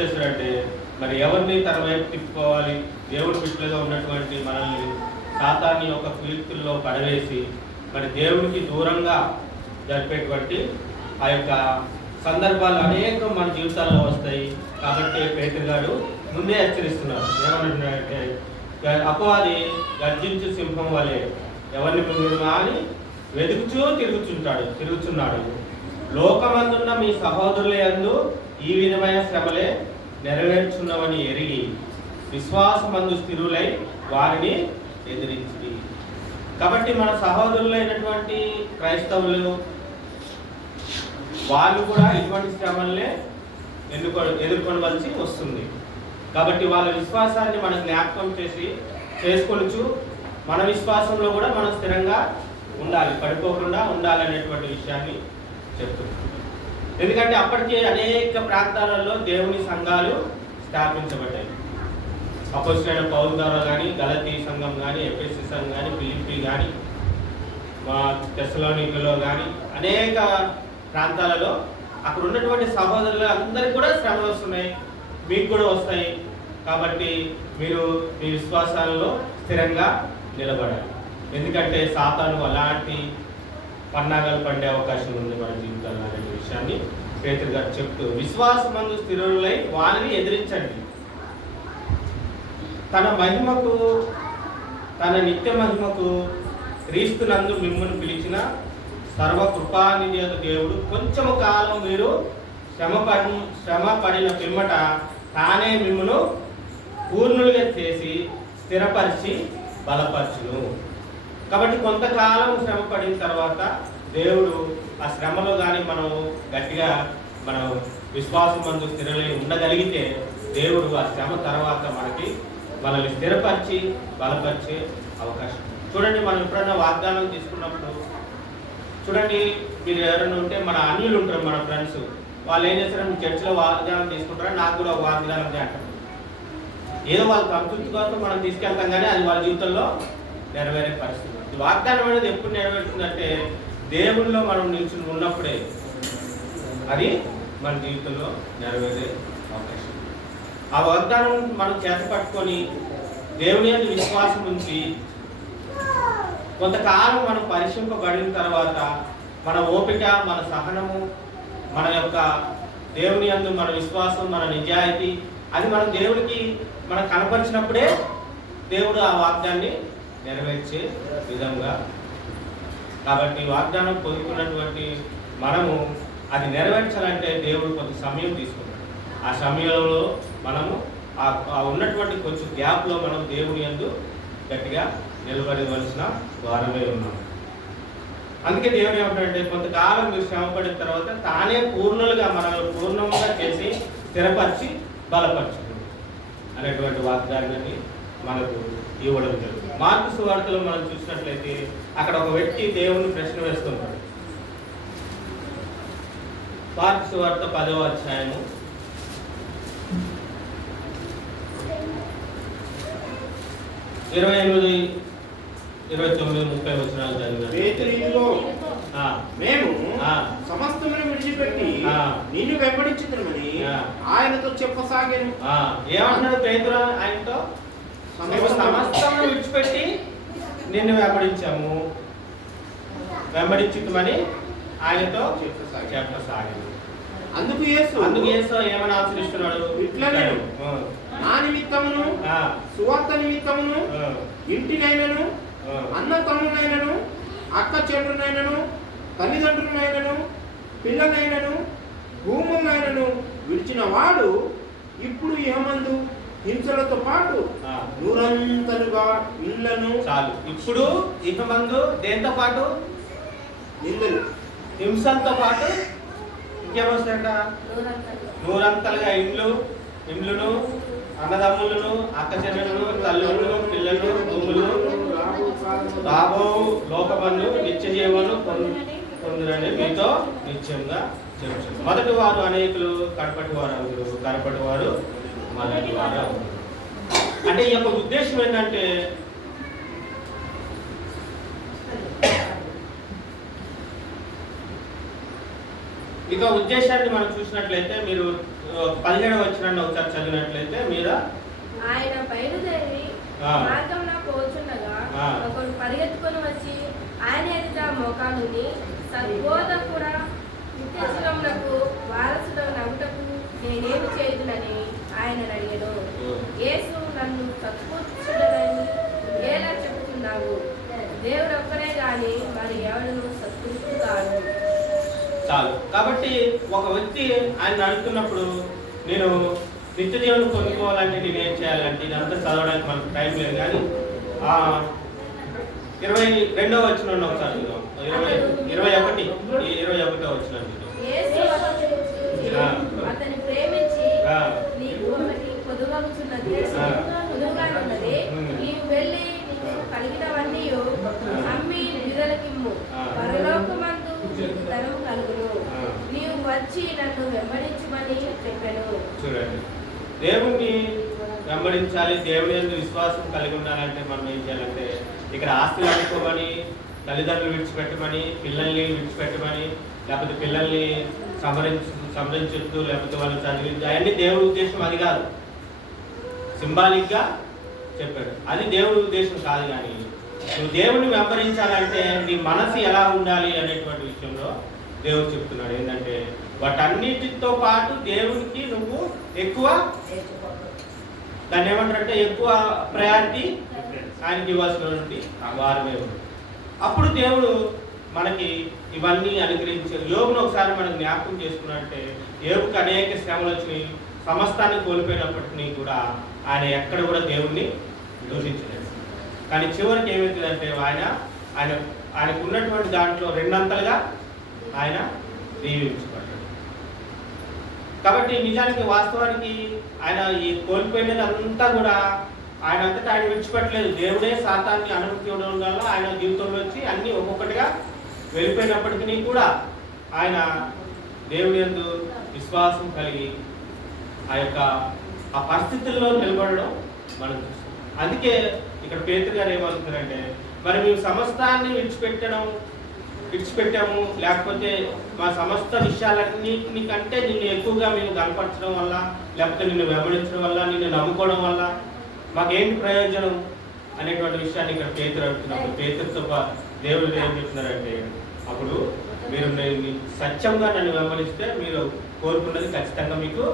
చేశాడంటే మరి ఎవరిని తన వైపు తిప్పుకోవాలి, దేవుడి బిడ్డలుగా ఉన్నటువంటి మనల్ని సాతాను యొక్క కుయుక్తుల్లో పడవేసి మరి దేవుడికి దూరంగా జరిపేటువంటి ఆ యొక్క సందర్భాలు అనేకం మన జీవితాల్లో వస్తాయి. కాబట్టి పేతురు గారు ముందే హెచ్చరిస్తున్నారు. ఏమంటున్నారంటే అపవాది గర్జించు సింహం వలె ఎవరిని పొందినా అని తిరుగుచున్నాడు. లోకమందున్న మీ సహోదరుల యందు ఈ విధమైన శ్రమలే నెరవేర్చున్నవని ఎరిగి విశ్వాసమందు స్థిరులై వారిని ఎదిరించి. కాబట్టి మన సహోదరులైనటువంటి క్రైస్తవులు వాళ్ళు కూడా ఇటువంటి శ్రమలనే ఎదుర్కొనవలసి వస్తుంది. కాబట్టి వాళ్ళ విశ్వాసాన్ని మనం జ్ఞాపకం చేసుకొనుచు మన విశ్వాసంలో కూడా మనం స్థిరంగా ఉండాలి, పడిపోకుండా ఉండాలనేటువంటి విషయాన్ని చెప్తున్నాం. ఎందుకంటే అప్పటికే అనేక ప్రాంతాలలో దేవుని సంఘాలు స్థాపించబడ్డాయి. అపోస్తలుడైన పౌలు ద్వారా కానీ, గలతీ సంఘం కానీ, ఎఫెసీ సంఘం కానీ, ఫిలిప్పీ కానీ, తెస్సలోనికలో కానీ అనేక ప్రాంతాలలో అక్కడ ఉన్నటువంటి సహోదరులు అందరికీ కూడా శ్రమలు వస్తున్నాయి, మీకు కూడా వస్తాయి. కాబట్టి మీరు మీ విశ్వాసాలలో స్థిరంగా నిలబడాలి. ఎందుకంటే సాతాను అలాంటి పన్నాగాలు పడే అవకాశం ఉంది మన జీవితాల్లో అనే విషయాన్ని పేతురు గారు చెప్తూ, విశ్వాసమందు స్థిరులై వారిని ఎదిరించండి. తన మహిమకు, తన నిత్య మహిమకు క్రీస్తునందు మిమ్మల్ని పిలిచిన సర్వకృపానిధి దేవుడు కొంచెము కాలం మీరు శ్రమ పడిన పిమ్మట తానే మిమ్మల్ని పూర్ణులుగా చేసి స్థిరపరిచి బలపరచును. కాబట్టి కొంతకాలం శ్రమ పడిన తర్వాత దేవుడు ఆ శ్రమలో కానీ మనం గట్టిగా మనం విశ్వాసం మందు స్థిరలై ఉండగలిగితే దేవుడు ఆ శ్రమ తర్వాత మనల్ని స్థిరపరిచి బలపరిచే అవకాశం. చూడండి, మనం ఎప్పుడైనా వాగ్దానం తీసుకున్నప్పుడు చూడండి, మీరు ఎవరైనా ఉంటే మన అన్యులు ఉంటారు, మన ఫ్రెండ్స్, వాళ్ళు ఏం చేస్తారంటే చర్చిలో వాగ్దానం తీసుకుంటారా, నాకు కూడా ఒక వాగ్దానం అంటారు. ఏదో వాళ్ళ సంతృప్తి కోసం మనం తీసుకెళ్తాం, కానీ అది వాళ్ళ జీవితంలో నెరవేరే పరిస్థితి. వాగ్దానం అనేది ఎప్పుడు నెరవేరుతుందంటే దేవుళ్ళలో మనం నిల్చుని ఉన్నప్పుడే అది మన జీవితంలో నెరవేరే అవకాశం. ఆ వాగ్దానం మనం చేత పట్టుకొని దేవుని యందు విశ్వాసం ఉంచి కొంతకాలం మనం పరిశీలింపబడిన తర్వాత మన ఓపిక, మన సహనము, మన యొక్క దేవుని యందు మన విశ్వాసం, మన నిజాయితీ అది మనం దేవుడికి మనం కనపరిచినప్పుడే దేవుడు ఆ వాగ్దాన్ని నెరవేర్చే విధంగా. కాబట్టి వాగ్దానం పొందుకున్నటువంటి మనము అది నెరవేర్చాలంటే దేవుడు కొంత సమయం తీసుకుంటాడు. ఆ సమయంలో మనము ఆ ఉన్నటువంటి కొంచెం గ్యాప్లో మనం దేవుని యందు గట్టిగా నిలబడవలసిన వారమే ఉన్నాం. అందుకే దేవుడు ఏమంటాడంటే కొంతకాలం మీరు శ్రమపడిన తర్వాత తానే పూర్ణులుగా మనల్ని పూర్ణంగా చేసి స్థిరపరిచి బలపరచుతుంది అనేటువంటి వాగ్దానాన్ని మనకు ఇవ్వడం జరుగుతుంది. మార్కు సువార్తలో మనం చూసినట్లయితే అక్కడ ఒక వ్యక్తి దేవుని ప్రశ్న వేస్తుంటాడు. మార్కు సువార్త 10వ అధ్యాయము 28, 29, 30 వచనాలు చదివారు. మేము సమస్తమును విడిచిపెట్టి నిన్ను వెంబడించుతున్నామని ఆయనతో చెప్పసాగాను. ఏమన్నాడు పేతురు ఆయనతో? సమస్తమును విడిచిపెట్టి నిన్ను వెంబడించుతామని ఆయనతో చెప్పసాగాను. అందుకు యేసు ఏమని ఆచరిస్తున్నాడు? ఇట్లా నేను నా నిమిత్తమును, సువార్త నిమిత్తమును, ఇంటినైనను, అన్న తమ్మునైనను, అక్క చెల్లునైనను, తల్లిదండ్రులైనను, పిల్లలైనను, భూములైనను విడిచిన వాడు ఇప్పుడు ఇహమందు హింసలతో పాటు నూరంతలుగా ఇళ్లను. చాలు, ఇప్పుడు ఇహమందు దేంతో పాటు? నిందలు, హింసలతో పాటు ఇంకేమొస్తాయట? నూరంతలుగా ఇండ్లును, అన్నదమ్ములను, అక్క చెల్లెలను, తల్లులను, పిల్లలు, భూములు, రాబో లోకమందు నిత్య జీవను పొందురని మీతో నిత్యంగా చెప్తారు. మొదటి వారు అనేకులు, కడపటి వారు అందరూ, కడపటి వారు మొదటి వారు. అంటే ఈ యొక్క ఉద్దేశం ఏంటంటే ఇక ఉద్దేశాన్ని మనం చూసినట్లయితే మీరు 17వ వచనాన్ని ఒకసారి చదివినట్లయితే మీరు ఆయన బయలుదేరి మార్గంలో పోచుండగా ఒకడు పరిగెత్తుకొని వచ్చి ఆయన ఎదుట మోకాలుని సద్బోధకుడా నిత్యజీవమునకు వారసుడు నవ్వుటకు నేనేమి చేయుదునని ఆయన అడిగాను. యేసు నన్ను సత్కృష్టుడని ఎలా చెబుతున్నావు? దేవుడు ఒక్కడే గాని మరి ఎవడు సత్కృష్టు కాదు. చాలు. కాబట్టి ఒక వ్యక్తి ఆయన అడుగుతున్నప్పుడు నేను నిత్య జీవనం పొందుకోవాలంటే నేను ఏం చేయాలంటే ఇదంతా చదవడానికి మనకు టైం లేదు, కానీ 22వ వచనం ఒకసారి 21వ వచనం అతని ప్రేమించి నీకు ఒకటి పొదుగుచున్నది పొదుగానున్నది, నీవు వెళ్ళి నీకు కలిగినవన్నీ అమ్మి నిధులకిమ్ము, పరలోకమందు ధనము కలుగును, నీవు వచ్చి నన్ను వెంబడించమని చెప్పాను. చూడండి, దేవుణ్ణి వెంబడించాలి, దేవుని యందు విశ్వాసం కలిగి ఉండాలంటే మనం ఏం చేయాలంటే ఇక్కడ ఆస్తులు అనుకోమని, తల్లిదండ్రులు విడిచిపెట్టమని, పిల్లల్ని విడిచిపెట్టమని, లేకపోతే పిల్లల్ని సంహరించొద్దు, లేకపోతే వాళ్ళు చదివించు, అవన్నీ దేవుడి ఉద్దేశం అది కాదు. సింబాలిక్గా చెప్పాడు, అది దేవుడి ఉద్దేశం కాదు. కానీ నువ్వు దేవుడిని వెంబడించాలంటే నీ మనసు ఎలా ఉండాలి అనేటువంటి విషయంలో దేవుడు చెప్తున్నాడు. ఏంటంటే వాటన్నిటితో పాటు దేవునికి నువ్వు ఎక్కువ, దాన్ని ఏమంటారంటే ఎక్కువ ప్రయారిటీ ఆయనకి ఇవ్వాల్సినటువంటి వారమే ఉంది. అప్పుడు దేవుడు మనకి ఇవన్నీ అనుగ్రహించారు. యోగును ఒకసారి మనం జ్ఞాపకం చేసుకున్నట్టే యోగుకి అనేక శ్రమలు వచ్చినాయి, సమస్తాన్ని కోల్పోయినప్పటికీ కూడా ఆయన ఎక్కడ కూడా దేవుణ్ణి దూషించలేదు. కానీ చివరికి ఏమవుతుందంటే ఆయనకు ఉన్నటువంటి దాంట్లో రెండంతలుగా ఆయన దీవించబడ్డాడు. కాబట్టి నిజానికి వాస్తవానికి ఆయన ఈ కోల్పోయినది అంతా కూడా ఆయన అంతటా ఆయన విడిచిపెట్టలేదు. దేవుడే సాతాన్ని అనుమతి ఇవ్వడం వల్ల ఆయన జీవితంలో వచ్చి అన్నీ ఒక్కొక్కటిగా వెళ్ళిపోయినప్పటికీ కూడా ఆయన దేవుని యందు విశ్వాసం కలిగి ఆ పరిస్థితుల్లో నిలబడడం మనం చూస్తాం. అందుకే ఇక్కడ పేతురు గారు ఏమవుతుందంటే మరి మేము సమస్తాన్ని విడిచిపెట్టాము, లేకపోతే మా సమస్త విషయాలన్నింటి కంటే నిన్ను ఎక్కువగా మేము కనపరచడం వల్ల, లేకపోతే నిన్ను వెంబడించడం వల్ల, నిన్ను నమ్ముకోవడం వల్ల మాకేంటి ప్రయోజనం అనేటువంటి విషయాన్ని ఇక్కడ పేతురు అడుగుతున్నప్పుడు పేతురుతో దేవుడు ఏం చెప్తున్నారంటే అప్పుడు మీరు సత్యంగా నన్ను వెంబడిస్తే మీరు కోరుకున్నది ఖచ్చితంగా మీకు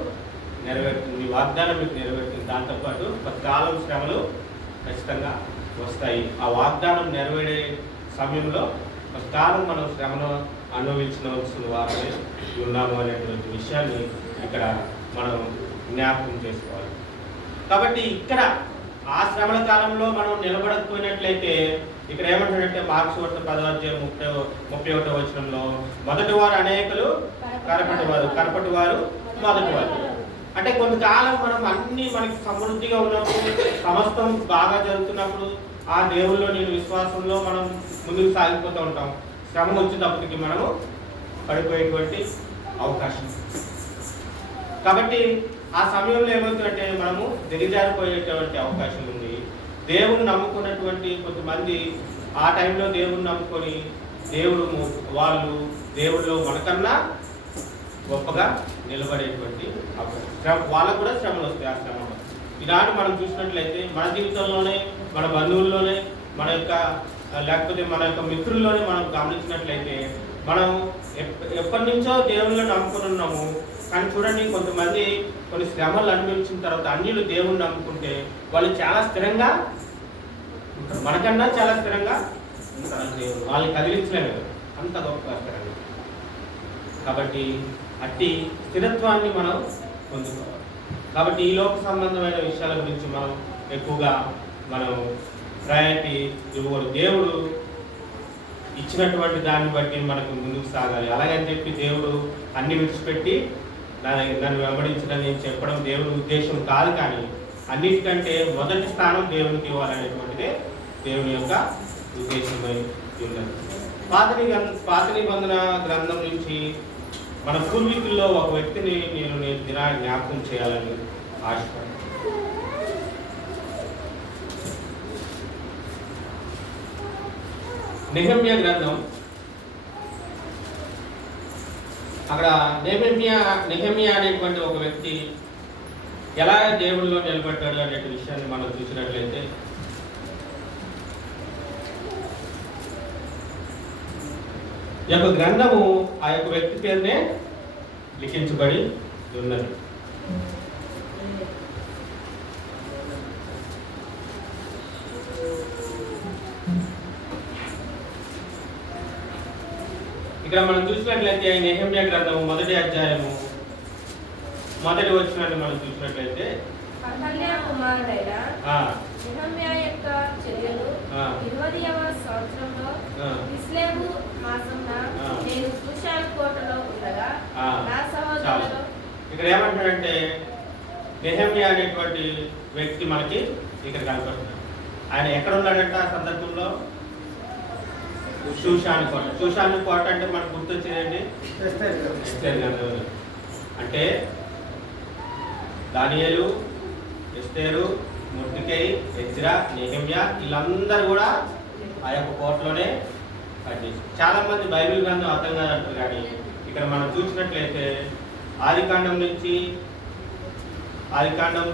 నెరవేరుతుంది, మీ వాగ్దానం మీకు నెరవేరుతుంది. దాంతోపాటు కొంతకాలం శ్రమలు ఖచ్చితంగా వస్తాయి. ఆ వాగ్దానం నెరవేరే సమయంలో కొంతకాలం మనం శ్రమను అనుభవించవలసిన వారమే ఉన్నాము అనేటువంటి విషయాన్ని ఇక్కడ మనం జ్ఞాపకం చేసుకోవాలి. కాబట్టి ఇక్కడ ఆ శ్రమల కాలంలో మనం నిలబడకపోయినట్లయితే ఇక్కడ ఏమంటాడంటే మార్క్స్ వార్త 10:31 వచనంలో మొదటి వారు అనేకులు కరపటివారు మొదటి వారు. అంటే కొంతకాలం మనం అన్ని మనకి సమృద్ధిగా ఉన్నప్పుడు, సమస్తం బాగా జరుగుతున్నప్పుడు ఆ దేవుల్లో నేను విశ్వాసంలో మనం ముందుకు సాగిపోతూ ఉంటాం. శ్రమ వచ్చేటప్పటికి మనము పడిపోయేటువంటి అవకాశం. కాబట్టి ఆ సమయంలో ఏమవుతుందంటే మనము దిగజారిపోయేటువంటి అవకాశం ఉంది. దేవుని నమ్ముకున్నటువంటి కొంతమంది ఆ టైంలో దేవుని నమ్ముకొని వాళ్ళు దేవుడిలో మనకన్నా గొప్పగా నిలబడేటువంటి అవకాశం. వాళ్ళకు కూడా శ్రమలు వస్తాయి. ఆ శ్రమలు ఈనాడు మనం చూసినట్లయితే మన జీవితంలోనే, మన బంధువుల్లోనే, లేకపోతే మన యొక్క మిత్రుల్లోనే మనం గమనించినట్లయితే మనం ఎప్పటి నుంచో దేవుళ్ళని నమ్ముకుని ఉన్నాము. కానీ చూడండి, కొంతమంది కొన్ని శ్రమలు అనుభవించిన తర్వాత అన్యులు దేవుణ్ణి నమ్ముకుంటే వాళ్ళు చాలా స్థిరంగా, మనకన్నా చాలా స్థిరంగా వాళ్ళని కదిలించలేము, అంత గొప్ప స్థిరంగా. కాబట్టి అట్టి స్థిరత్వాన్ని మనం పొందుకోవాలి. కాబట్టి ఈ లోక సంబంధమైన విషయాల గురించి మనం ఎక్కువగా ప్రయారిటీ ఇవ్వకూడదు. దేవుడు ఇచ్చినటువంటి దాన్ని బట్టి మనకు ముందుకు సాగాలి. అలాగని చెప్పి దేవుడు అన్ని విడిచిపెట్టి నన్ను వెంబడించడం నేను చెప్పడం దేవుని ఉద్దేశం కాదు. కానీ అన్నిటికంటే మొదటి స్థానం దేవునికి ఇవ్వాలనేటువంటిదే దేవుని యొక్క ఉద్దేశమై ఉన్నది. పాత నిబంధన గ్రంథం నుంచి మన పూర్వీకుల్లో ఒక వ్యక్తిని నేను జ్ఞాపకం చేయాలని ఆశపడ్డాను. నెహెమ్యా గ్రంథం అక్కడ నెహెమ్యా అనేటువంటి ఒక వ్యక్తి ఎలా దేవుళ్ళలో నిలబడ్డాడు అనే విషయాన్ని మనం చూసినట్లయితే ఈ యొక్క గ్రంథము ఆ యొక్క వ్యక్తి పేరునే లిఖించబడి ఉన్నది. ఇక్కడ మనం చూసినట్లయితే నెహెమ్యా గ్రంథము 1వ అధ్యాయము 1వ వచనాన్ని మనం చూసినట్లయితే హనన్యా కుమారుడైన నెహెమ్యా యొక్క చర్యలు 20వ సంవత్సరంలో కిస్లేవు మాసంన నేను షూషాను కోటలో ఉండగా నా సహోదరులు. ఇక్కడ ఏమంటాడంటే నెహెమ్యా అనేటువంటి వ్యక్తి మనకి ఇక్కడ కనపడుతున్నాడు. ఆయన ఎక్కడ ఉన్నాడంట ఆ సందర్భంలో? షూషాను కోట. షూషాను కోట అంటే మనకు గుర్తొచ్చేదండి ఎస్తేరు గ్రంథం. అంటే దానియేలు, ఎస్తేరు, మొర్దెకై, ఎజ్రా, నెహెమ్యా వీళ్ళందరూ కూడా ఆ యొక్క కోటలోనే పనిచేశారు. చాలా మంది బైబిల్ గ్రంథం అర్థం కాదంటారు, కానీ ఇక్కడ మనం చూసినట్లయితే ఆదికాండం నుంచి ఆదికాండం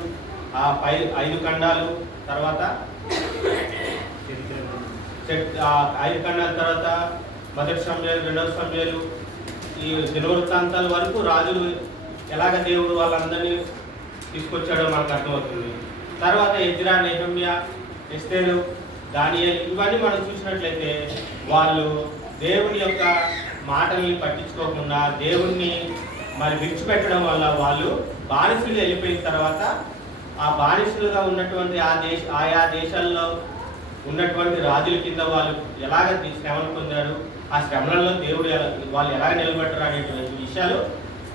ఆ 5 ఖండాలు తర్వాత 5 ఖండాల తర్వాత 1వ సమయాలు 2వ సమయాలు ఈ దినవృత్తాంతాల వరకు రాజులు ఎలాగ దేవుడు వాళ్ళందరినీ తీసుకొచ్చాడో మనకు అర్థమవుతుంది. తర్వాత ఎజ్రా, నెహెమ్యా, ఎస్తేరు, దానియేలు ఇవన్నీ మనం చూసినట్లయితే వాళ్ళు దేవుని యొక్క మాటల్ని పట్టించుకోకుండా దేవుణ్ణి మరి విడిచిపెట్టడం వల్ల వాళ్ళు బానిసలు వెళ్ళిపోయిన తర్వాత ఆ బానిసలుగా ఉన్నటువంటి ఆయా దేశాల్లో ఉన్నటువంటి రాజుల కింద వాళ్ళు ఎలాగ శ్రమను పొందారు, ఆ శ్రమలలో దేవుడు వాళ్ళు ఎలాగ నిలబడ్డారు అనేటువంటి విషయాలు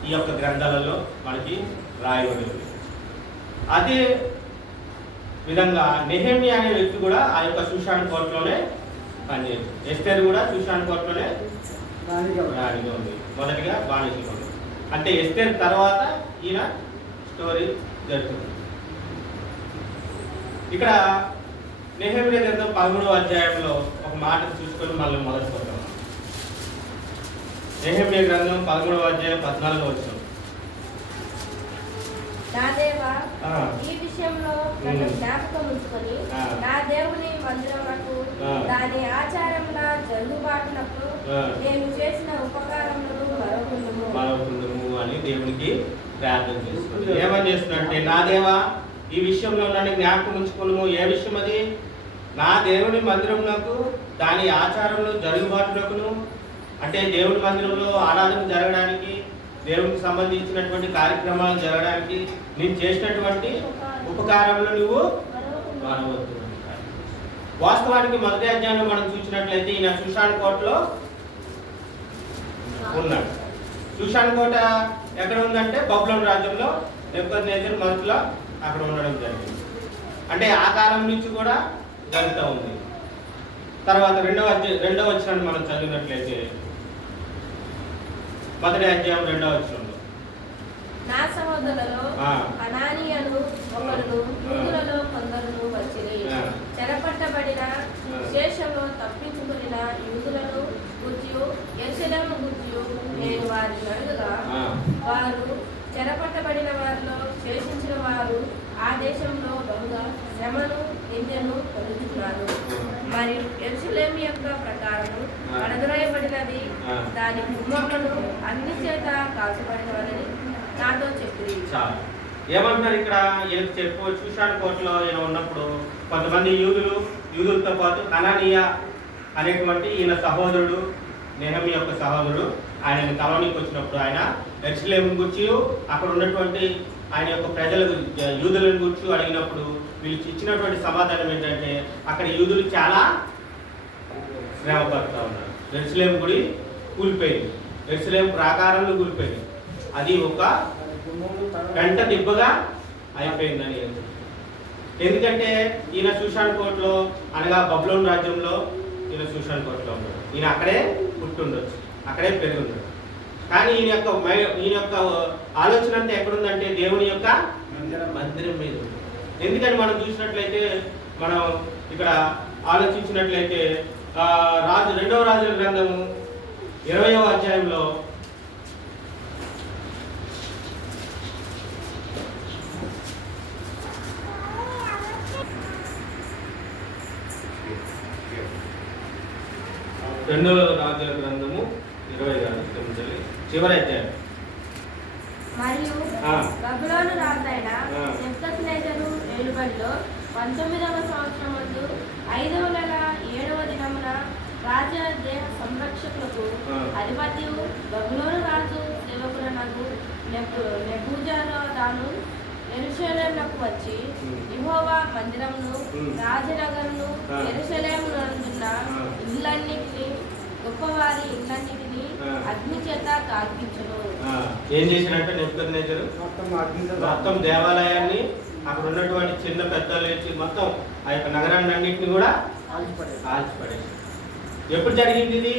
ఈ యొక్క గ్రంథాలలో మనకి రాయబడి ఉంది. అదే విధంగా నెహెమ్యా అనే వ్యక్తి కూడా ఆ యొక్క షూషాను కోటలోనే పనిచేయచ్చు. ఎస్తేరు కూడా షూషాను కోటలోనే రాణిగా ఉంది. మొదటిగా బానిసగా ఉంది. అంటే ఎస్తేరు తర్వాత ఈయన స్టోరీ జరుగుతుంది. ఇక్కడ నెహెమ్యా గ్రంథం 13వ అధ్యాయంలో ఒక మాట చూసుకొని మళ్ళీ మొదలుపోతాం. నెహెమ్యా గ్రంథం 13వ అధ్యాయం 14వ వచనం. నా దేవా, ఈ విషయంలో నన్ను జ్ఞాపకం ఉంచుకొని నా దేవుని మందిరమునకు దాని ఆచారమున జరుగుబాటునప్పుడు నేను చేసిన ఉపకారములను మరొకుందుము అని దేవునికి ప్రార్థన చేస్తుంది. ఏమని చేస్తున్నట్టే, నా దేవా ఈ విషయంలో నన్ను జ్ఞాపకం ఉంచుకున్నాము. ఏ విషయం అది? నా దేవుని మందిరమునకు దాని ఆచారంలో జరుగుబాటునకును, అంటే దేవుని మందిరంలో ఆరాధన జరగడానికి, దేవునికి సంబంధించినటువంటి కార్యక్రమాలు జరగడానికి నేను చేసినటువంటి ఉపకారంలో నువ్వు మానవద్దు. వాస్తవానికి 1వ అధ్యాయంలో మనం చూసినట్లయితే ఈయన షూషాను కోటలో ఉన్నాడు. షూషాను కోట ఎక్కడ ఉందంటే బబులోను రాజ్యంలో నెబుకద్నెజరు మనసులో అక్కడ ఉండడం జరిగింది. అంటే ఆ కాలం నుంచి కూడా జరుగుతూ ఉంది. తర్వాత 2వ వచనాన్ని మనం చదివినట్లయితే 1వ అధ్యాయం 2వ వచనంలో నా సహోదరులలో హనానీయులు ఒకరును యూదులలో కొందరును వచ్చిరి. చెరపట్టబడిన శేషంలో తప్పించుకున్న యూదులను గుర్తియు యెరూషలేము గుర్తియు నేను వారిని అడుగగా వారు చెరపట్టబడిన వారిలో శేషించిన వారు ఆ దేశంలో బహుగా శ్రమను నిందను పొందుతున్నారు. మరియు యెరూషలేము యొక్క ప్రకారము అడగరాయబడినది దాని గుమ్మములను అన్ని చేత కాల్చబడినవని నాతో చెప్పింది. ఏమంటారు ఇక్కడ? ఈయనకు చెప్పు షూషాను కోటలో ఈయన ఉన్నప్పుడు కొంతమంది యూదులతో పాటు హనానియా అనేటువంటి ఈయన సహోదరుడు, నెహెమ్యా యొక్క సహోదరుడు ఆయన కలవనీకి వచ్చినప్పుడు ఆయన యెరూషలేము గురించి అక్కడ ఉన్నటువంటి ఆయన యొక్క ప్రజలకు యూదులను గురించి అడిగినప్పుడు వీళ్ళు ఇచ్చినటువంటి సమాధానం ఏంటంటే అక్కడ యూదులు చాలా శ్రమ పడుతూ ఉన్నారు. యెరూషలేము గుడి కూలిపోయింది, యెరూషలేము ప్రాకారంలో కూలిపోయింది, అది ఒక గంట దిబ్బగా అయిపోయిందని. ఎందుకంటే ఈయన షూషాను కోటలో అనగా బబులోను రాజ్యంలో ఈయన షూషాను కోటలో ఉన్నాడు. ఈయన అక్కడే పుట్టుండొచ్చు, అక్కడే పెరిగి ఉన్నాడు. కానీ ఈయన యొక్క ఆలోచన అంతా ఎక్కడుందంటే దేవుని యొక్క మందిరం మీద ఉంది. ఎందుకని మనం చూసినట్లయితే మనం ఇక్కడ ఆలోచించినట్లయితే 2వ రాజుల గ్రంథము 20వ అధ్యాయంలో రెండో రాజుల గ్రంథము 20 చివరి అధ్యాయం. మరియు బబులోను రాజైన నెబుకద్నెజరు ఏలుబడిలో 19వ సంవత్సరమందు 5వ నెల 7వ దినమున రాజా దేహ సంరక్షకులకు అధిపతియు బబులోను రాజు సేవకులకు నెబూజరదాను యెరూషలేమునకు వచ్చి యెహోవా మందిరమును రాజనగరును యెరూషలేమునందున్న ఇళ్ళన్నిటినీ గొప్పవారి ఇళ్ళన్నిటినీ అగ్ని చేత కాల్పించును. ఏం చేసినట్టు నెబుకద్నెజరు మొత్తం దేవాలయాన్ని అక్కడ ఉన్నటువంటి చిన్న పెద్దలు మొత్తం ఆ యొక్క నగరాన్ని అన్నింటినీ కూడా కాల్చిపడేసి. ఎప్పుడు జరిగింది ఇది?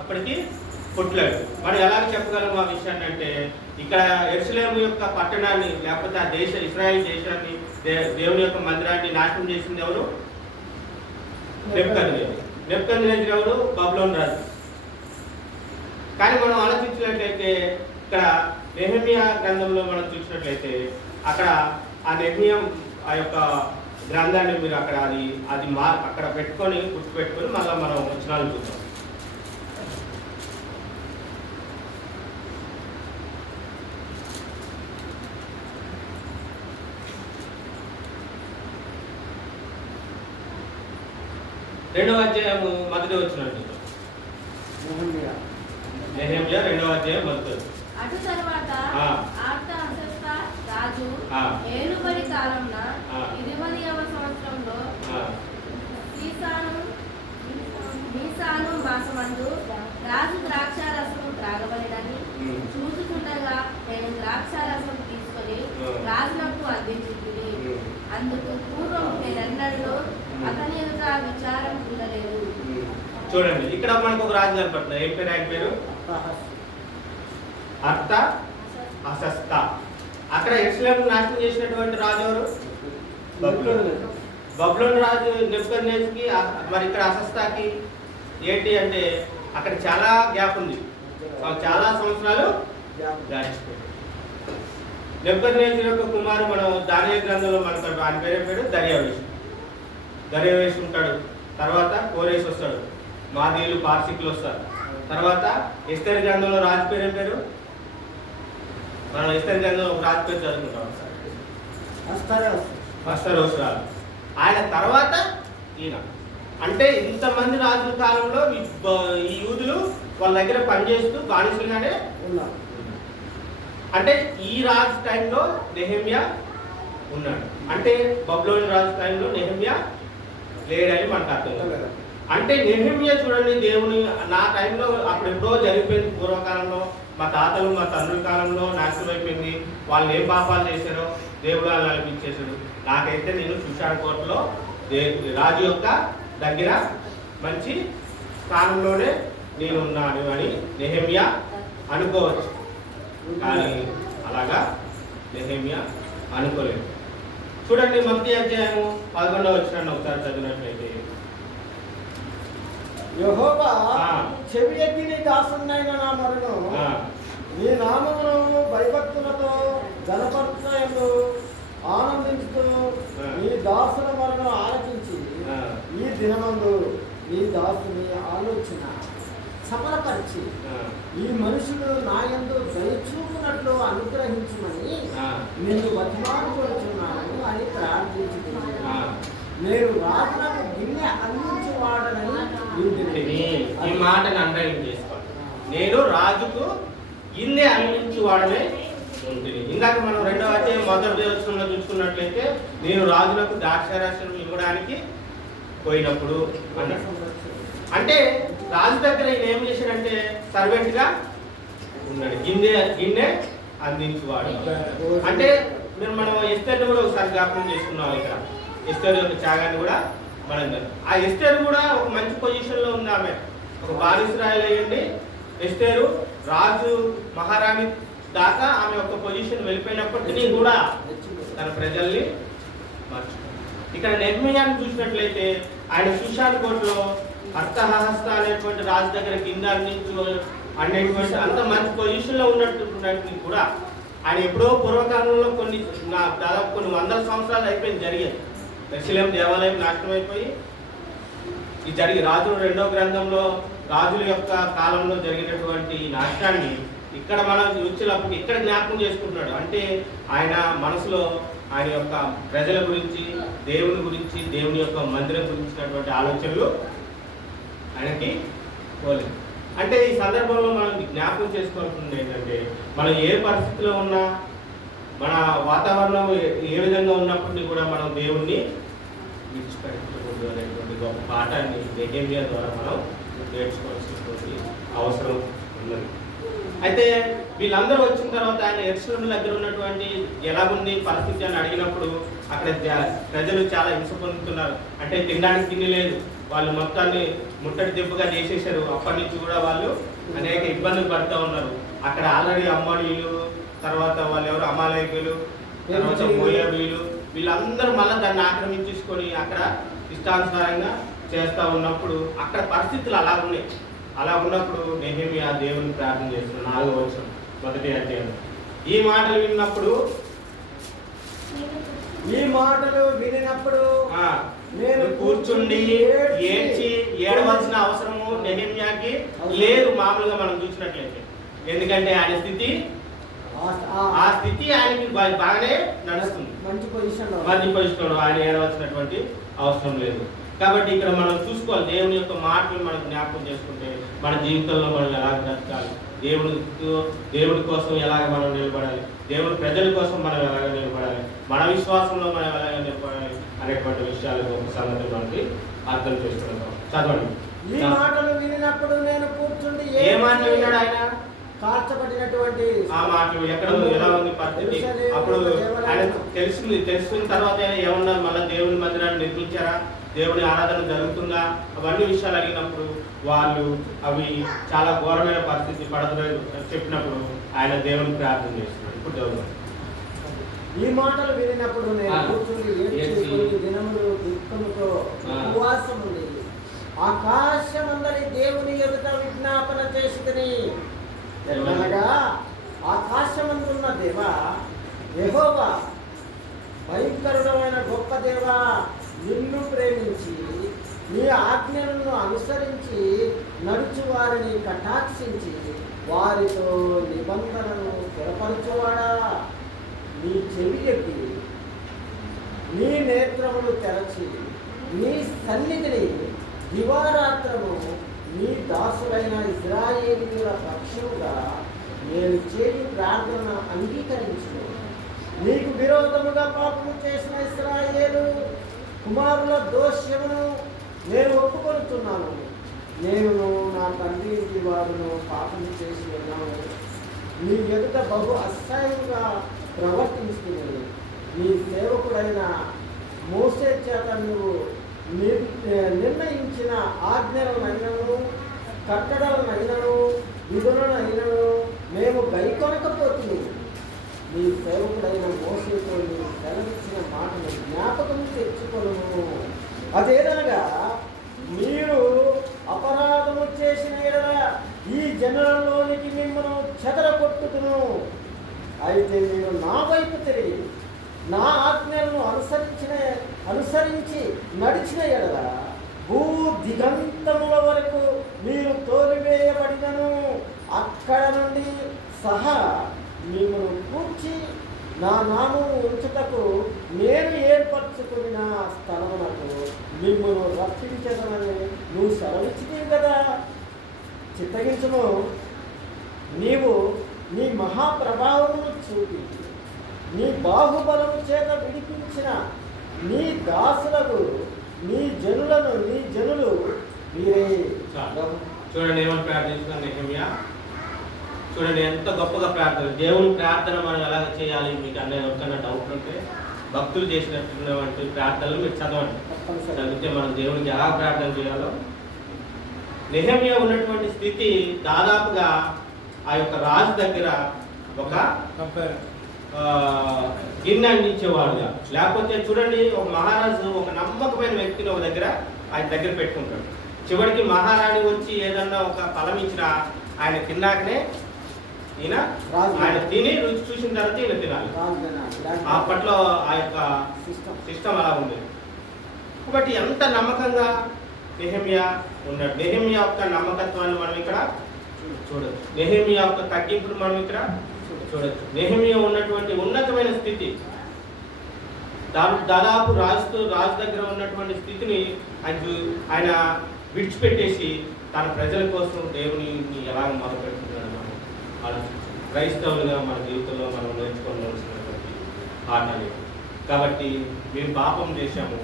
అప్పటికి పుట్టలేడు. మనం ఎలాగ చెప్పగలం ఆ విషయాన్ని అంటే, ఇక్కడ యెరూషలేము యొక్క పట్టణాన్ని లేకపోతే ఆ ఇశ్రాయేల్ దేశాన్ని దేవుని యొక్క మందిరాన్ని నాశనం చేసింది ఎవరు? నెబుకద్నెజరు. నెబుకద్నెజరు ఎవరు? బబులోను రాజు. కానీ మనం ఆలోచించినట్లయితే ఇక్కడ నెహెమ్యా గ్రంథంలో మనం చూసినట్లయితే అక్కడ ఆ నెహెమ్యా ఆ యొక్క గ్రంథాన్ని మీరు అక్కడ అది అక్కడ పెట్టుకొని గుర్తుపెట్టుకొని మళ్ళీ మనం వచనాలు చూద్దాం. రెండవ అధ్యాయము మొదటి వచనం నెహెమ్యా 2వ అధ్యాయం మొదటి. అటు తరువాత ఆర్తహషస్త రాజు ఏలుబడి కాలంన 20వ సంవత్సరంలో నీసాను మాసమందు రాజు ద్రాక్షారసము త్రాగబడినని చూసుకుండగా నేను ద్రాక్షారసం తీసుకొని రాజునకు అందించింది. అందుకు పూర్వం నేనెన్నడూ అతని ఎదుట విచారం ఉండలేదు. చూడండి, ఇక్కడ మనకు ఒక రాజు కనపడుతుంది. ఏం పేరు ఆయన పేరు? అర్తహషస్త. అక్కడ యెరూషలేమును నాశనం చేసినటువంటి రాజు ఎవరు? బబులోను రాజు నెబుకద్నెజరుకి. మరి ఇక్కడ హషస్తాకి ఏంటి అంటే అక్కడ చాలా గ్యాప్ ఉంది, చాలా సంవత్సరాలు దాచిపోయింది. నెబుకద్నెజరు యొక్క కుమారు మనం దానియేలు గ్రంథంలో మనకు ఆయన పేరు దర్యావేషు ఉంటాడు. తర్వాత కోరేష్ వస్తాడు, మాదీయులు పార్సికులు వస్తారు. తర్వాత ఎస్తేరు గ్రంథంలో రాజు పేరు మనం ఎస్తేరు గ్రంథంలో ఒక రాజు పేరు చదువుకుంటాం, అస్తరోషు రాజు. ఆయన తర్వాత ఈయన. అంటే ఇంతమంది రాజుల కాలంలో ఈ యూదులు వాళ్ళ దగ్గర పనిచేస్తూ బానిసలుగానే ఉన్నారు. అంటే ఈ రాజు టైంలో నెహెమ్యా ఉన్నాడు. అంటే బబులోను రాజు టైంలో నెహెమ్యా లేడని మనకు అర్థం కదా. అంటే నెహెమ్యా చూడండి, దేవుని నా టైంలో అప్పుడు ఎప్పుడో జరిగిపోయింది. పూర్వకాలంలో మా తాతలు మా తండ్రుల కాలంలో నాశనం అయిపోయింది. వాళ్ళు ఏం పాపాలు చేశారో దేవుడు వాళ్ళు అనిపించేశాడు. నాకైతే నేను సుషాన్ కోటలో రాజు యొక్క దగ్గర మంచి స్థానంలోనే నేను ఉన్నాను అని నెహెమ్యా అనుకోవచ్చు. కానీ అలాగా నెహెమ్యా అనుకోలేదు. చూడండి, మొదటి అధ్యాయము 11వ వచనాన్ని ఒకసారి చదివినట్లయితే, యెహోవా చెవి ఎక్కి నీ దాసునైన నా మొరను నీ నామమును భయభక్తులతో గణపరుచుటయందు ఆనందించుతూ నీ దాసుల మొరను ఆలకించి ఈ దినమందు నీ దాసుని ఆలోచన సమరపరిచి ఈ మనుషులు నా యందు దయచూపునట్లు అనుగ్రహించమని నిన్ను బతిమాలుకొనుచున్నాను అని ప్రార్థించుతున్నాను. నేను రాజులకు గిన్నె అందించేవాడనని ఈ మాటను అండర్లైన్ చేసుకోండి. నేను రాజుకు గిన్నె అందించేవాడనే ఉంటుంది. ఇందాక మనం 2వ అధ్యాయం మొదటి వచనంలో చూసుకున్నట్లయితే నేను రాజులకు ద్రాక్షారసం ఇవ్వడానికి పోయినప్పుడు అంటే రాజు దగ్గర ఈయన ఏం చేశాడంటే సర్వెంట్ గా ఉన్నాడు. గిన్నె అందించేవాడు. అంటే మనం ఎస్తేర్ని కూడా ఒకసారి జ్ఞాపకం చేసుకున్నాం. ఇక్కడ ఎస్తేరు యొక్క త్యాగాన్ని కూడా మనం ఆ ఎస్తేరు కూడా ఒక మంచి పొజిషన్ లో ఉంది. ఆమె ఒక బానిసరాయలు అయ్యండి. ఎస్తేరు రాజు మహారాణి దాకా ఆమె యొక్క పొజిషన్ వెళ్ళిపోయినప్పటికీ కూడా తన ప్రజల్ని మార్చుకుంది. ఇక్కడ నెహెమ్యాని చూసినట్లయితే ఆయన షూషాను కోటలో అర్తహషస్త అనేటువంటి రాజు దగ్గర కింద అనేటువంటి అంత మంచి పొజిషన్ లో ఉన్నట్టు కూడా ఆయన ఎప్పుడో పూర్వకాలంలో దాదాపు కొన్ని వందల సంవత్సరాలు అయిపోయింది జరిగేది. యెరూషలేము దేవాలయం నాశనం అయిపోయి ఇది జరిగి రాజుల 2వ గ్రంథంలో రాజుల యొక్క కాలంలో జరిగినటువంటి నాశనాన్ని ఇక్కడ మనం వచ్చినప్పుడు ఇక్కడ జ్ఞాపకం చేసుకుంటున్నాడు. అంటే ఆయన మనసులో ఆయన యొక్క ప్రజల గురించి, దేవుని గురించి, దేవుని యొక్క మందిరం గురించినటువంటి ఆలోచనలు ఆయనకి పోలేదు. అంటే ఈ సందర్భంలో మనం జ్ఞాపకం చేసుకోవాల్సింది ఏంటంటే, మనం ఏ పరిస్థితిలో ఉన్నా, మన వాతావరణం ఏ విధంగా ఉన్నప్పటికీ కూడా మనం దేవుణ్ణి విడిచిపెట్టకూడదు అనేటువంటి గొప్ప పాఠాన్ని నెహెమ్యా ద్వారా మనం నేర్చుకోవాల్సినటువంటి అవసరం ఉన్నది. అయితే వీళ్ళందరూ వచ్చిన తర్వాత ఆయన యెరూషలేము దగ్గర ఉన్నటువంటి ఎలాగుంది పరిస్థితి అని అడిగినప్పుడు అక్కడ ప్రజలు చాలా హింస పొందుతున్నారు. అంటే తినడానికి తిండి లేదు, వాళ్ళు మొత్తాన్ని ముట్టడి దెబ్బగా చేసేసారు. అప్పటి నుంచి కూడా వాళ్ళు అనేక ఇబ్బందులు పడుతూ ఉన్నారు. అక్కడ ఆల్రెడీ అమ్మోనీయులు, తర్వాత వాళ్ళు ఎవరు అమాలేకులు, తర్వాత మోయాబీలు, వీళ్ళందరూ మళ్ళీ దాన్ని ఆక్రమించేసుకొని అక్కడ ఇష్టానుసారంగా చేస్తూ ఉన్నప్పుడు అక్కడ పరిస్థితులు అలా ఉన్నాయి. అలా ఉన్నప్పుడు నెహెమ్యా దేవుని ప్రార్థన చేస్తున్నాడు. 4వ వచనం మొదటి అధ్యాయం. ఈ మాటలు విన్నప్పుడు నేను కూర్చుండి ఏడ్చి ఏడవలసిన అవసరము నెహెమ్యాకి లేదు. మామూలుగా మనం చూసినట్లయితే, ఎందుకంటే ఆయన స్థితి ఆ స్థితి ఆయనకి బాగానే నడుస్తుంది, మంచి పొజిషన్లో ఆయన ఏడవలసినటువంటి అవసరం లేదు. కాబట్టి ఇక్కడ మనం చూసుకోవాలి, దేవుని యొక్క మాటలు మనం జ్ఞాపకం చేసుకుంటే మన జీవితంలో మనం ఎలా బ్రతకాలి, దేవుడి కోసం ఎలాగ మనం నిలబడాలి, దేవుడి ప్రజల కోసం మనం ఎలాగ నిలబడాలి, మన విశ్వాసంలో మనం ఎలాగ నిలబడాలి అనేటువంటి విషయాలు ఒక సంగతి మనకి అర్థం చేసుకుంటాం. చదవండి. ఈ మాటలు వినినప్పుడు నేను కూర్చుండి ఏ మాటలు విన్నాడు ఆయన? కార్చబడినటువంటి ఆ మాటలు ఎక్కడ ఎలా ఉంది పరిస్థితి. అప్పుడు ఆయన తెలుసుకున్న తర్వాత ఏమన్నా మళ్ళీ దేవుని మందిరాన్ని నిర్మించారా, దేవుని ఆరాధన జరుగుతుందా, అవన్నీ విషయాలు అడిగినప్పుడు వాళ్ళు అవి చాలా ఘోరమైన పరిస్థితి పడదు చెప్పినప్పుడు ఆయన దేవుని ప్రార్థన చేస్తున్నాడు. ఇప్పుడు దేవుడు ఈ మాటలు వినినప్పుడు నేను కూర్చుని కొన్ని దినములు దుఃఖముతో ఉపవాసం ఉంది ఆకాశమందరి దేవుని ఎదుట విజ్ఞాపన చేసిదని. అనగా ఆకాశమందున్న దేవా యెహోవా, భయంకరుడమైన గొప్ప దేవా, నిన్ను ప్రేమించి నీ ఆజ్ఞలను అనుసరించి నడుచు వారిని కటాక్షించి వారితో నిబంధనను స్థిరపరచువాడా, నీ చెవి ఎత్తి నీ నేత్రములు తెరచి నీ సన్నిధిని దివారాత్రము నీ దాసులైన ఇశ్రాయేలీయుల పక్షముగా నేను చేయు ప్రార్థన అంగీకరించును. నీకు విరోధముగా పాపము చేసిన ఇశ్రాయేలు కుమారుల దోషమును నేను ఒప్పుకొనుతున్నాను. నేను నా తండ్రి ఇంటి వారును పాపం చేసి ఉన్నాను. నీ ఎదుట బహు అసహ్యంగా ప్రవర్తించుకుని నీ సేవకుడైన మోసే చేత నువ్వు నిర్ణయించిన ఆజ్ఞలనైనను కట్టడలనైనను విధులనైనను మేము గైకొనకపోతున్నాము. నీ సేవకుడైన మోసేతో నీవు సెలవిచ్చిన మాటను జ్ఞాపకం తెచ్చుకొనుము. అదేదనగా మీరు అపరాధము చేసిన ఎడల ఈ జనులలోనికి మిమ్మల్ని చెదరగొట్టుదును. అయితే మీరు నా వైపు తిరిగి నా ఆజ్ఞలను అనుసరించి నడిచిన ఎడల భూ దిగంతముల వరకు మీరు తోలివేయబడినను అక్కడ నుండి సహా మిమ్మల్ని కూర్చి నా నామము ఉంచుటకు నేను ఏర్పరచుకున్న స్థలమునకు మిమ్మల్ని రప్పించదనని నువ్వు సెలవిచ్చినవి కదా. చిత్తగించును. నీవు నీ మహాప్రభావమును చూపి నీ బాహుబలము చేత విడిపించిన నీ దాసులకు నీ జనులు మీరే. చూడండి ఏమని ప్రార్థిస్తున్నాను నెహెమ్యా. చూడండి ఎంత గొప్పగా ప్రార్థన. దేవుని ప్రార్థన మనం ఎలాగ చేయాలి, మీకు అన్నయ్య ఎవరికైనా డౌట్ ఉంటే భక్తులు చేసినటువంటి ప్రార్థనలు మీరు చదవండి. చదివితే మనం దేవునికి ఎలా ప్రార్థన చేయాలో. నెహెమ్యా ఉన్నటువంటి స్థితి దాదాపుగా ఆ యొక్క రాజు దగ్గర ఒక గిన్నె అందించేవాడుగా, లేకపోతే చూడండి ఒక మహారాజు ఒక నమ్మకమైన వ్యక్తిని ఒక దగ్గర ఆయన దగ్గర పెట్టుకుంటాడు. చివరికి మహారాణి వచ్చి ఏదన్నా ఒక ఫలం ఇచ్చినా ఆయన తిన్నాకనే ఆయన తిని రుచి చూసిన తర్వాత ఈయన తినాలి. అప్పట్లో ఆ యొక్క సిస్టమ్ అలా ఉంది. కాబట్టి ఎంత నమ్మకంగా నెహెమ్యా ఉన్నాడు. నెహెమ్యా యొక్క నమ్మకత్వాన్ని మనం ఇక్కడ చూడొచ్చు. నెహెమ్యా యొక్క తగ్గింపును మనం ఇక్కడ చూడొచ్చు. నెహెమ్యా ఉన్నటువంటి ఉన్నతమైన స్థితి, దాదాపు రాజు దగ్గర ఉన్నటువంటి స్థితిని ఆయన విడిచిపెట్టేసి తన ప్రజల కోసం దేవుని ఎలాగ మొదలుపెడుతున్నాడు. మనం క్రైస్తవులుగా మన జీవితంలో మనం నేర్చుకోవాల్సినటువంటి పాఠాలు. కాబట్టి మేము పాపం చేశాము,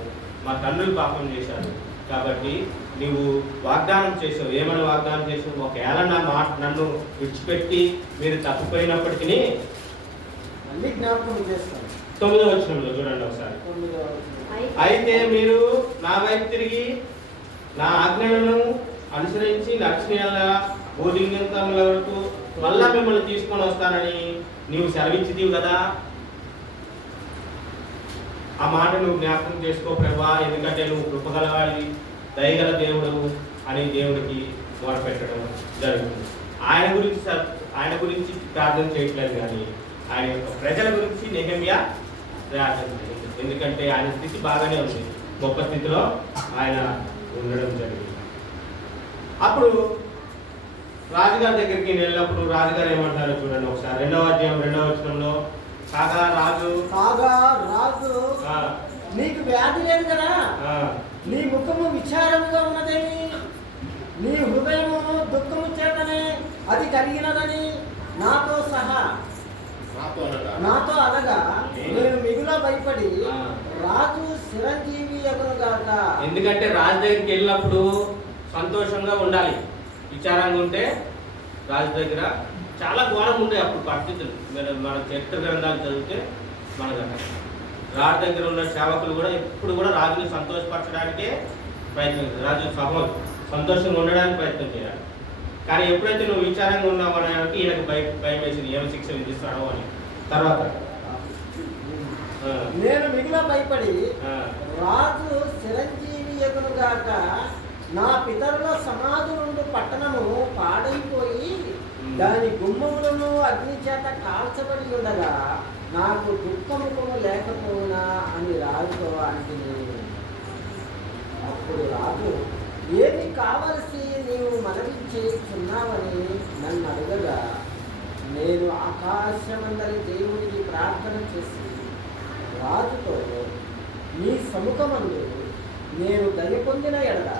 మా తండ్రులు పాపం చేశారు, కాబట్టి నువ్వు వాగ్దానం చేసావు. ఏమైనా వాగ్దానం చేసావు? ఒకవేళ నన్ను విడిచిపెట్టి మీరు తప్పిపోయినప్పటికీ మళ్ళీ జ్ఞాపకం చేస్తాను. 9వ వచనంలో చూడండి ఒకసారి. అయితే మీరు నా వైపు తిరిగి నా ఆజ్ఞలను అనుసరించి నడిచిన బోధింగంతముల వరకు మళ్ళా మిమ్మల్ని తీసుకొని వస్తానని నీవు సెలవిచ్చితివి కదా. ఆ మాట నువ్వు జ్ఞాపకం చేసుకో ప్రభా, ఎందుకంటే నువ్వు కృపగలవాడి దయగల దేవుడు అని దేవుడికి మొరపెట్టడం జరుగుతుంది. ఆయన గురించి ప్రార్థన చేయట్లేదు, కానీ ఆయన యొక్క ప్రజల గురించి నెహెమ్యా ప్రార్థన చేయాలి. ఎందుకంటే ఆయన స్థితి బాగానే ఉంది, గొప్ప స్థితిలో ఆయన ఉండడం జరిగింది. అప్పుడు రాజుగారి దగ్గరికి వెళ్ళినప్పుడు రాజుగారు ఏమంటారో చూడండి ఒకసారి. 2వ అధ్యాయం 2వ వచనంలో, కాగా రాజు నీకు వ్యాధి లేదు కదా, నీ ముఖము విచారముగా ఉన్నదని, నీ హృదయము దుఃఖము చేతనే అది కలిగినదని నాతో సహా నాతో అనగా నేను మిగుల భయపడి రాజు చిరంజీవి అగునుగాక. ఎందుకంటే రాజు దగ్గరికి వెళ్ళినప్పుడు సంతోషంగా ఉండాలి, విచారంగా ఉంటే రాజు దగ్గర చాలా ఘోరం ఉంటాయి అప్పుడు పరిస్థితులు. మన చరిత్ర గ్రంథాలు చదివితే మనకు రాజు దగ్గర ఉన్న సేవకులు కూడా ఎప్పుడు కూడా రాజుని సంతోషపరచడానికే ప్రయత్నం, రాజు సంతోషంగా ఉండడానికి ప్రయత్నం చేయాలి. కానీ ఎప్పుడైతే నువ్వు విచారంగా ఉన్నావు అనడానికి ఈయనకు భయం వేసింది, ఏమి శిక్ష విధిస్తాడో అని. తర్వాత నేను మిగిలిన భయపడి రాజు చిరంజీవి ఎగునుగాక, నా పితరుల సమాధి నుండి పట్టణము పాడైపోయి దాని గుమ్మములను అగ్ని చేత కాల్చబడి ఉండగా నాకు దుఃఖముఖము లేకపోయినా అని రాజుతో అంటిని. అప్పుడు రాజు, ఏమి కావలసి నీవు మనవి చేస్తున్నావని నన్ను అడగగా, నేను ఆకాశమందరి దేవుడికి ప్రార్థన చేసి రాజుతో, నీ సముఖమందు నేను దయ పొందిన ఎడల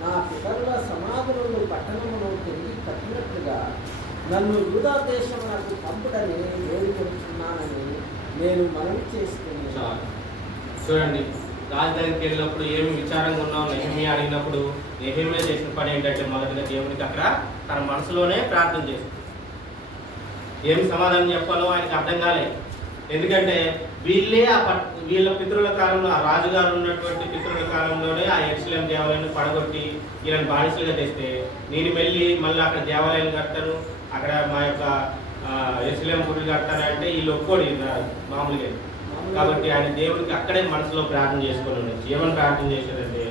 నా పితరుల సమాధులను పట్టణమును తిరిగి కట్టినట్లుగా నన్ను యూదా దేశమునకు పంపుడని వేడుకొంటున్నానని నేను మనవి చేస్తున్నాను. చూడండి, రాజధానికి వెళ్ళినప్పుడు ఏమి విచారంగా ఉన్నావు నెహెమ్యా అడిగినప్పుడు నెహెమ్యా చేసిన పని ఏంటంటే మొదటిగా దేవునికి అక్కడ తన మనసులోనే ప్రార్థన చేస్తుంది. ఏమి సమాధానం చెప్పాలో ఆయనకు అర్థం కాలేదు. ఎందుకంటే వీళ్ళ పితృల కాలంలో, ఆ రాజుగారు ఉన్నటువంటి పితృల కాలంలోనే ఆ యెరూషలేం దేవాలయాన్ని పడగొట్టి వీళ్ళని బానిసలుగా తెస్తే, నేను మళ్ళీ అక్కడ దేవాలయాలు కడతాను, అక్కడ మా యొక్క యెరూషలేం గుడి కడతానంటే వీళ్ళు ఒక్కోడి మామూలుగా. కాబట్టి ఆయన దేవుడికి అక్కడే మనసులో ప్రార్థన చేసుకొని ఉండొచ్చు. ఏమని ప్రార్థన చేశాడంటే,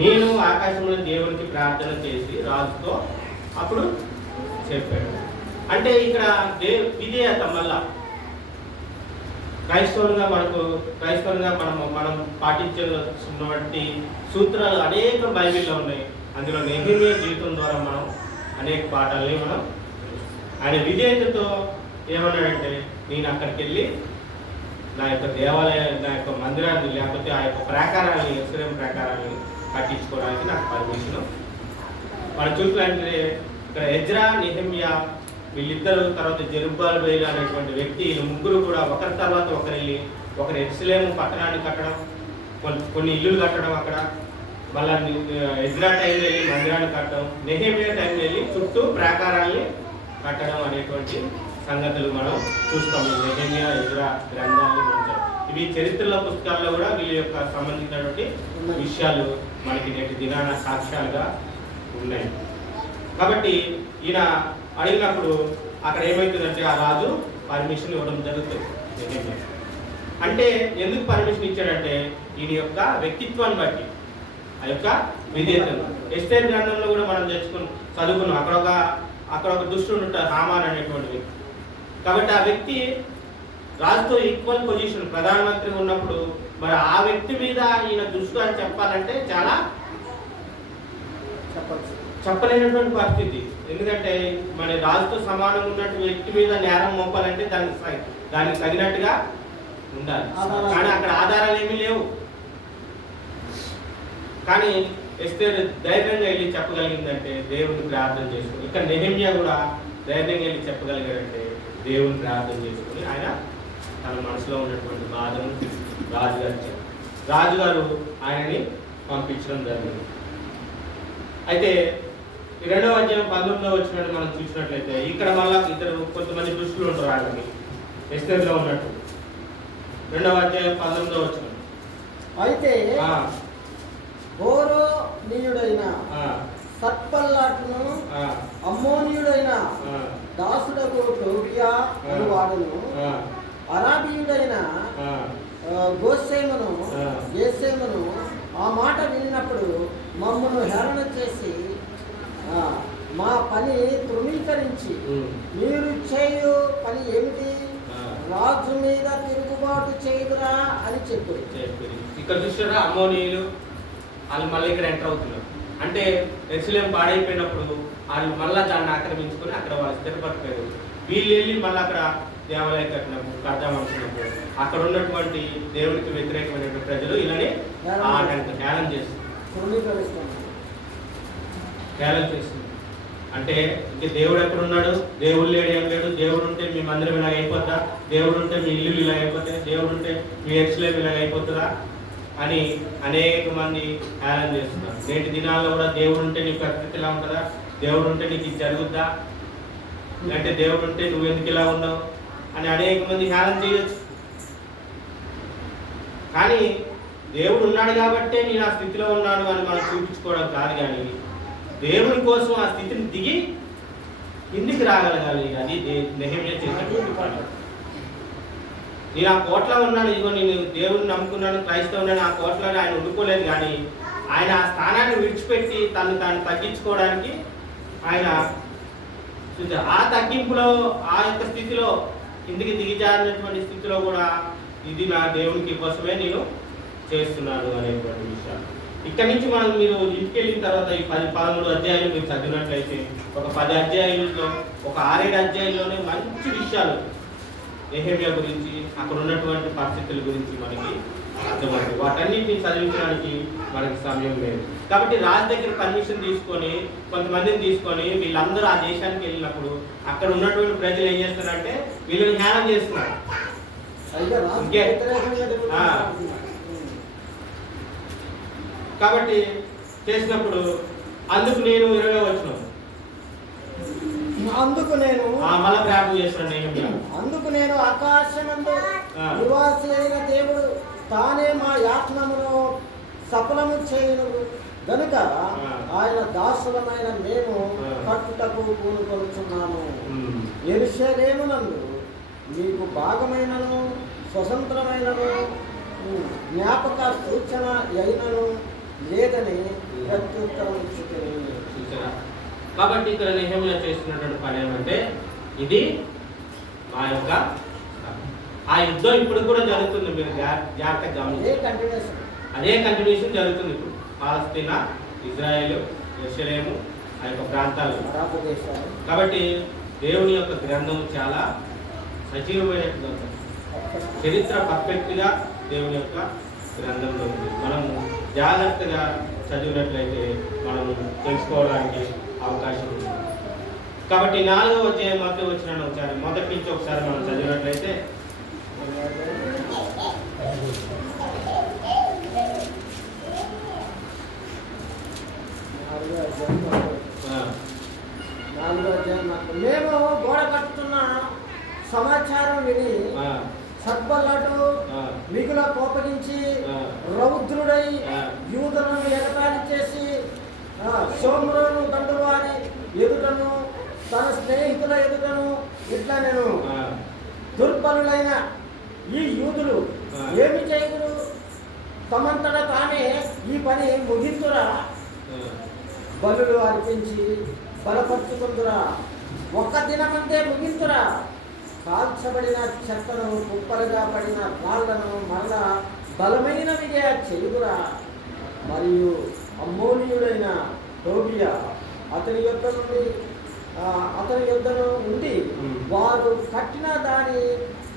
నేను ఆకాశంలో దేవునికి ప్రార్థన చేసి రాజుతో అప్పుడు చెప్పాడు. అంటే ఇక్కడ విధేయత, మళ్ళా క్రైస్తవులుగా మనం పాటించాల్సినటువంటి సూత్రాలు అనేక బైబిల్లో ఉన్నాయి. అందులో నెహెమ్యా జీవితం ద్వారా మనం అనేక పాఠాలని మనం ఆయన విధేయతతో ఏమన్నాడంటే, నేను అక్కడికి వెళ్ళి నా యొక్క దేవాలయాన్ని, నా యొక్క మందిరాన్ని, లేకపోతే ఆ యొక్క ప్రాకారాన్ని, యెరూషలేం ప్రాకారాన్ని కట్టించుకోవడానికి నాకు పర్మిషన్. మనం చూసినట్లయితే ఇక్కడ ఎజ్రా, నెహెమ్యా వీళ్ళిద్దరు, తర్వాత జెరుబ్బాబెలు అనేటువంటి వ్యక్తి, వీళ్ళు ముగ్గురు కూడా ఒకరి తర్వాత ఒకరు వెళ్ళి ఒకరు యెరూషలేము పట్టణాన్ని కట్టడం, కొన్ని ఇల్లులు కట్టడం, అక్కడ మళ్ళీ ఎజ్రా టైంలో వెళ్ళి మందిరాన్ని కట్టడం, నెహెమ్యా టైంలో వెళ్ళి చుట్టూ ప్రాకారాన్ని కట్టడం అనేటువంటి సంగతులు మనం చూస్తాము. నెహెమ్యా, ఎజ్రా గ్రంథాన్ని మనం ఇవి చరిత్రల పుస్తకాల్లో కూడా వీళ్ళ యొక్క సంబంధించినటువంటి విషయాలు మనకి నేటి దినాన సాక్ష్యాలుగా ఉన్నాయి. కాబట్టి ఈయన అడిగినప్పుడు అక్కడ ఏమవుతుందంటే ఆ రాజు పర్మిషన్ ఇవ్వడం జరుగుతుంది. అంటే ఎందుకు పర్మిషన్ ఇచ్చాడంటే ఈయన యొక్క వ్యక్తిత్వాన్ని బట్టి, ఆ యొక్క విధేయతను. ఎస్తేర్ గ్రంథంలో కూడా మనం చదువుకున్నాం. అక్కడ ఒక దుష్టుడు ఉంటాడు, హామాన్ అనేటువంటి వ్యక్తి. కాబట్టి ఆ వ్యక్తి రాజుతో ఈక్వల్ పొజిషన్, ప్రధానమంత్రి ఉన్నప్పుడు మరి ఆ వ్యక్తి మీద ఈయన దృష్టి అని చెప్పాలంటే చాలా చెప్పచ్చు. చెప్పలేనటువంటి పరిస్థితి. ఎందుకంటే మన రాజుతో సమానంగా ఉన్నటువంటి వ్యక్తి మీద నేరం మోపాలంటే దానికి తగినట్టుగా ఉండాలి. కానీ అక్కడ ఆధారాలు ఏమీ లేవు. కానీ ఎస్తేరు ధైర్యంగా వెళ్ళి చెప్పగలిగిందంటే దేవుని ప్రార్థన చేసుకుని. ఇక్కడ నెహెమ్యా కూడా ధైర్యంగా వెళ్ళి చెప్పగలిగాడంటే దేవుని ప్రార్థన చేసుకుని ఆయన తన మనసులో ఉన్నటువంటి బాధను రాజుగారు ఆయనని పంపించడం జరిగింది. అయితే ఈ 2వ అధ్యాయం 19వ వచనాన్ని మనం చూసినట్లయితే ఇక్కడ మళ్ళా కొంతమంది దుష్టులు ఉంటారు ఆయనకి ఎస్తేరులో ఉన్నట్టు. 2వ అధ్యాయం 19వ వచనం. అయితే హోరోనీయుడైన సత్పల్లాటును అమ్మోనీయుడైన దాసుడకు టోబియా అను వాడును అరాబీయుడైన గేసేమును ఆ మాట విన్నప్పుడు మమ్మను హేళన చేసి మా పని తృణీకరించి మీరు చేయు పని ఏమిటి, రాజు మీద తిరుగుబాటు చేయుదురా అని చెప్పారు. ఇక్కడ చూసారా అమ్మోనీయులు వాళ్ళు మళ్ళీ ఇక్కడ ఎంటర్ అవుతున్నారు. అంటే యెరూషలేము పాడైపోయినప్పుడు వాళ్ళు మళ్ళీ దాన్ని ఆక్రమించుకొని అక్కడ వాళ్ళు స్థిరపడిపోయారు. వీళ్ళు వెళ్ళి మళ్ళీ అక్కడ దేవాలయం కట్టినప్పుడు కడదామనుకున్నప్పుడు అక్కడ ఉన్నటువంటి దేవునికి వ్యతిరేకమైనటువంటి ప్రజలు ఇలానే హేళన చేస్తుంది. అంటే ఇంక దేవుడు ఎక్కడ ఉన్నాడు, దేవుడు లేడు, ఏం లేడు, దేవుడు ఉంటే మీ మందిరం ఇలాగ అయిపోద్దా, దేవుడు ఉంటే మీ ఇల్లు ఇలాగ అయిపోతాయి, దేవుడు ఉంటే మీ యెరూషలేము ఇలాగ అయిపోతుందా అని అనేక మంది హేళన చేస్తున్నారు. నేటి దినాల్లో కూడా దేవుడు ఉంటే నీ పరిస్థితి ఇలా ఉంటుందా, దేవుడు ఉంటే నీకు ఇది జరుగుద్దా, లేదంటే దేవుడు ఉంటే నువ్వు ఎందుకు ఇలా ఉన్నావు అని అనేక మంది హేళన చేయొచ్చు. కానీ దేవుడు ఉన్నాడు కాబట్టే నేను ఆ స్థితిలో ఉన్నాను అని మనం చూపించుకోవడం కాదు. కానీ దేవుని కోసం ఆ స్థితిని దిగి కిందికి రాగలగాలి. అది నెహెమ్యా చేసినటువంటి పని. నేను ఆ కోట్లో ఉన్నాను, ఇదిగో నేను దేవుడిని నమ్ముకున్నాను, క్రైస్తవుని ఆ కోట్లోనే ఆయన ఉండుకోలేదు. కానీ ఆయన ఆ స్థానాన్ని విడిచిపెట్టి తాను తగ్గించుకోవడానికి ఆయన ఆ తగ్గింపులో ఆ యొక్క స్థితిలో కిందికి దిగిజారినటువంటి స్థితిలో కూడా ఇది నా దేవునికి కోసమే నేను చేస్తున్నాను అనేటువంటి విషయాలు. ఇక్కడ నుంచి మీరు ఇంటికి వెళ్ళిన తర్వాత ఈ 10-13 అధ్యాయులు మీరు చదివినట్లయితే ఒక 10 అధ్యాయుల్లో ఒక 6-7 అధ్యాయుల్లోనే మంచి విషయాలు నెహెమ్యా గురించి అక్కడ ఉన్నటువంటి పరిస్థితుల గురించి మనకి అర్థమవుతుంది. వాటన్నిటిని చదివించడానికి మనకి సమయం లేదు. కాబట్టి రాజు దగ్గర పర్మిషన్ తీసుకొని కొంతమందిని తీసుకొని వీళ్ళందరూ ఆ దేశానికి వెళ్ళినప్పుడు అక్కడ ఉన్నటువంటి ప్రజలు ఏం చేస్తారంటే వీళ్ళని హేళన చేస్తున్నారు. కాబట్టి చేసినప్పుడు అందుకు నేను 20వ వచనం మళ్ళా ప్రార్థన చేస్తున్నాను. అందుకు నేను ఆకాశమందు నివాసి అయిన దేవుడు తానే మా యాత్నమును సఫలము చేయను గనుక ఆయన దాసులమైన మేము కట్టుటకు పూనుకొనుచున్నాము. యెరూషలేమునందు మీకు భాగమైనను స్వతంత్రమైనను జ్ఞాపక సూచన అయినను లేదని ప్రత్యుత్తరం ఇచ్చుకొని. కాబట్టి ఇక్కడ నెహెమ్యా చేస్తున్నటువంటి పని ఏమంటే ఇది మా యొక్క ఆ యుద్ధం ఇప్పుడు కూడా జరుగుతుంది. మీరు జాగ్రత్తగా గమనించండి. అదే కంటిన్యూషన్ జరుగుతుంది ఇప్పుడు. పాలస్తీనా, ఇజ్రాయెల్, యెరూషలేము ఆ యొక్క ప్రాంతాలు. కాబట్టి దేవుని యొక్క గ్రంథం చాలా సజీవమైన గ్రంథం. చరిత్ర పర్ఫెక్ట్గా దేవుని యొక్క గ్రంథంలో ఉంది. మనము జాగ్రత్తగా చదివినట్లయితే మనము తెలుసుకోవడానికి అవకాశం ఉంది. కాబట్టి 4వ అధ్యాయం మధ్య వచ్చిన ఒకసారి మొదటి నుంచి ఒకసారి మనం చదివినట్లయితే మేము గోడ కట్టుతున్న సమాచారం విని సత్బల్లాటు మిగుల కోపగించి రౌద్రుడై యూదులను ఎగతాళి చేసి సోమ్రోను దండువారి ఎదుటను తన స్నేహితుల ఎదుటను ఇట్లా నేను దుర్బలులైన ఈ యూదులు ఏమి చేయరు, తమంతట తానే ఈ పని ముగింతురా, బలులు అర్పించి బలపరుచుకుందురా, ఒక్క దినమంతే ముగింతురా, కాల్చబడిన చెత్తను కుప్పలుగా పడిన రాళ్లను మరలా బలమైనవిగా చేయుదురా, మరియు అమ్మోనీయుడైన టోబియా అతని యొద్దను ఉండి వారు కట్టిన దాని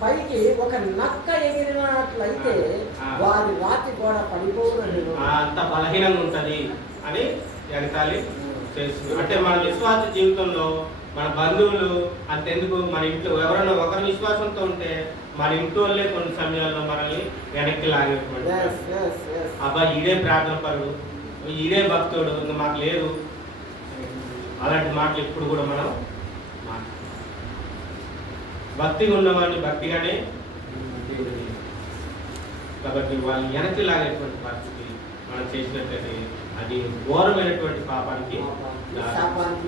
పైకి ఒక నక్క ఎగిరినట్లయితే వారి రాతి గోడ పడిపోవునని అంత బలహీనంగా ఉంటది అని వెనకాలి చేస్తుంది. అంటే మన విశ్వాస జీవితంలో మన బంధువులు అంతెందుకు మన ఇంట్లో ఎవరైనా ఒకరి విశ్వాసంతో ఉంటే మన ఇంట్లో వాళ్ళే కొన్ని సమయాల్లో మనల్ని వెనక్కి లాగేటువంటి అబ్బా ఈడే ప్రార్థన పరుడు, ఈడే భక్తుడు, ఇంకా మాకు లేదు, అలాంటి మాటలు ఎప్పుడు కూడా మనం భక్తిగా ఉన్నవాడిని భక్తిగానే దేవుడిని. కాబట్టి వాళ్ళు వెనక్కి లాగేటువంటి పరిస్థితి మనం చేసినట్లయితే అది ఘోరమైనటువంటి పాపానికి శాపానికి.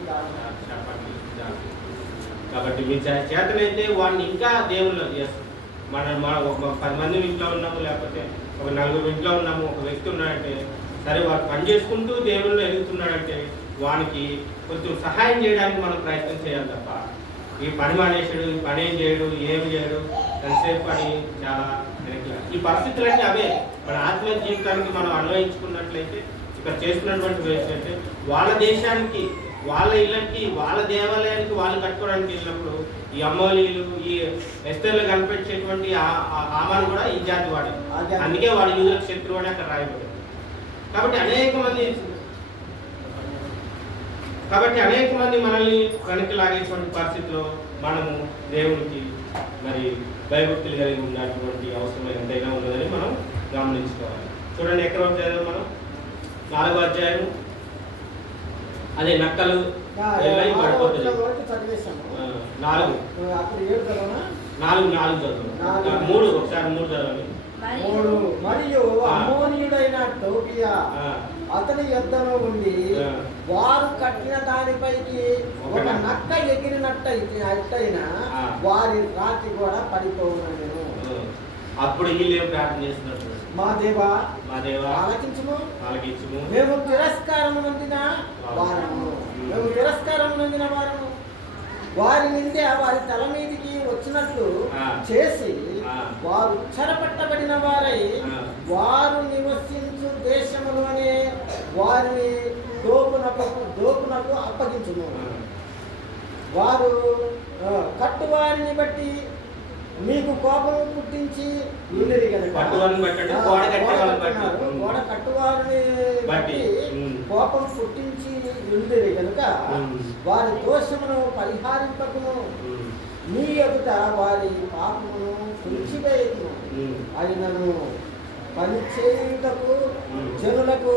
కాబట్టి మీ చేతనైతే వాడిని ఇంకా దేవుళ్ళు చేస్తాం. మన ఒక 10 మంది ఇంట్లో ఉన్నాము, లేకపోతే ఒక 4 ఇంట్లో ఉన్నాము, ఒక వ్యక్తి ఉన్నాడంటే సరే వాడు పని చేసుకుంటూ దేవుళ్ళు ఎదుగుతున్నాడంటే వానికి కొంచెం సహాయం చేయడానికి మనం ప్రయత్నం చేయాలి తప్ప ఈ పని మానేసాడు, ఈ పని ఏం చేయడు, ఏమి చేయడు, ఎంతసేపు పని చాలా వెనక్కి. ఈ పరిస్థితులన్నీ అవే మన ఆత్మీయ జీవితానికి మనం అన్వయించుకున్నట్లయితే ఇక్కడ చేస్తున్నటువంటి వేస్ట్ అంటే వాళ్ళ దేశానికి, వాళ్ళ ఇళ్ళకి, వాళ్ళ దేవాలయానికి వాళ్ళు కట్టుకోవడానికి వెళ్ళినప్పుడు ఈ అమ్మోలీలు, ఈ ఎస్తర్లు కనిపించేటువంటి ఆమాను కూడా ఈ జాతి వాడే. అందుకే వాడు యూదులకు శత్రువు అని అక్కడ రాయబడింది. కాబట్టి అనేక మంది మనల్ని వెనక్కి లాగేటువంటి పరిస్థితిలో మనము దేవునికి మరి భయభక్తులు కలిగి ఉన్నటువంటి అవసరం ఎంతైనా ఉన్నదని మనం గమనించుకోవాలి. చూడండి ఎక్కడ వచ్చారో మనం 4వ అధ్యాయం అదే నక్కలు పడిపోతుంది. 4 చదువు 3 ఒకసారి 3 చదవండి. మరియు అమ్మోనీయుడైన టోబియా అతని యొద్దను ఉండి వారు కట్టిన దానిపైకి ఒక నక్క ఎగిరినట్టయినా వారి రాతి కూడా పడిపోవునని. అప్పుడు వీళ్ళు ఏం ప్రార్థన చేస్తున్నారు? మా దేవా ఆలకించుము, మేము తిరస్కారము నొందిన వారము వారి నిందే వారి తల మీదికి వచ్చినట్లు చేసి వారు చెరపట్టబడిన వారై వారు నివసించు దేశములోనే వారిని దోపునకు అప్పగించును. వారు కట్టువారిని బట్టి మీకు కోపం పుట్టించి ఉండేది కనుక గోడ కట్టువారిని బట్టి కోపం పుట్టించి ఉండేది కనుక వారి దోషమును పరిహారింపకును నీ ఎదుట వారి పాపమును తుడిచివేయును. ఆయనను పని చేయుటకు జనులకు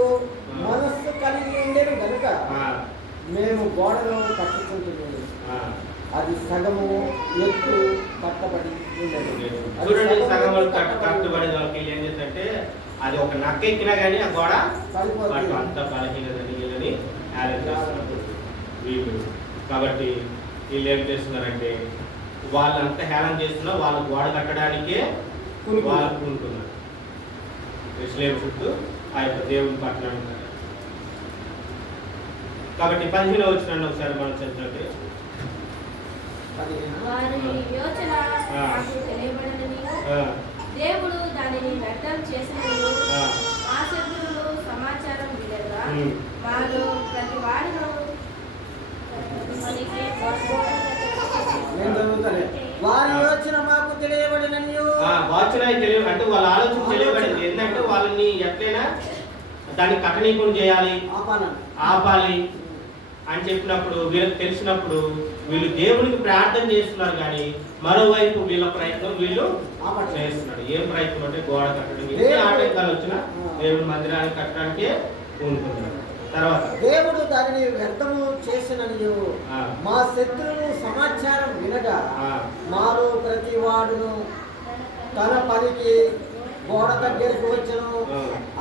మనస్సు కలిగి ఉండేది కనుక మేము గోడను కట్టుకుంటున్నాము. అది సగము ఎత్తు కట్టబడి చూడండి. సగం కట్టుబడి వాళ్ళకి ఏం చేస్తుంటే అది ఒక నక్క ఎక్కినా కానీ ఆ గోడ అంత బలహీనదని వీళ్ళు. కాబట్టి వీళ్ళు ఏం చేస్తున్నారంటే వాళ్ళంత హేళన చేస్తున్నా వాళ్ళు గోడ కట్టడానికే వాళ్ళు కూనుకున్నారు. ఇస్లాం చుట్టూ ఆ యొక్క దేవుని పట్టణాన్ని. కాబట్టి 15వ వచనాన్ని ఒకసారి మనం చదివినట్టే దేవుడు దానిని వ్యక్తం చేసినప్పుడు ఆ శత్రువులు సమాచారం వినగా వారు ప్రతి వాడిను వారి యోచన మాకు తెలియబడినని అంటే వాళ్ళ ఆలోచన తెలియబడింది. ఏంటంటే వాళ్ళని ఎట్లయినా దాన్ని కట్టనీయకుండా చేయాలి, ఆపాలి అని చెప్పినప్పుడు వీళ్ళకి తెలిసినప్పుడు వీళ్ళు దేవునికి ప్రార్థన చేస్తున్నారు. కానీ మరోవైపు వీళ్ళ ప్రయత్నం వీళ్ళు చేస్తున్నారు. ఏం ప్రయత్నం అంటే గోడ కట్టడానికి, ఆటంకాలు వచ్చిన దేవుని మందిరాన్ని కట్టడానికే పూనుకున్నారు. తర్వాత దేవుడు దానిని వ్యర్థము చేసినని మా శత్రువులు సమాచారం వినగా మాలో ప్రతి వాడును తన పనికి గోడ దగ్గరికి వచ్చను.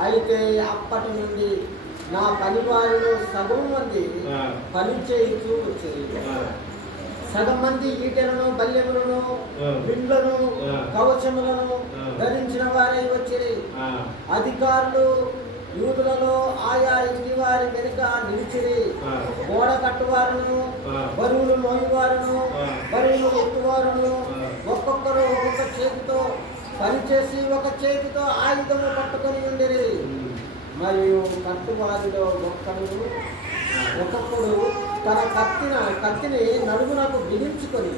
అయితే అప్పటి నుండి నా పని వారిలో సగం మంది పని చేయించు వచ్చేది. సగం మంది ఈటెలను, బల్యములను, బిండ్లను, కవచములను ధరించిన వారై వచ్చేది. అధికారులు యూదులలో ఆయా ఇంటి వారి వెనుక నిలిచిరి. గోడ కట్టువారును, బరువులు మోయువారును, బరువులు ఎత్తువారును ఒక్కొక్కరు ఒక్కొక్క చేతితో పనిచేసి ఒక చేతితో ఆయుధము పట్టుకొని ఉండేది. మరియు కట్టువారిలో ఒకప్పుడు తన కత్తిని నడుమునకు బిగించుకొని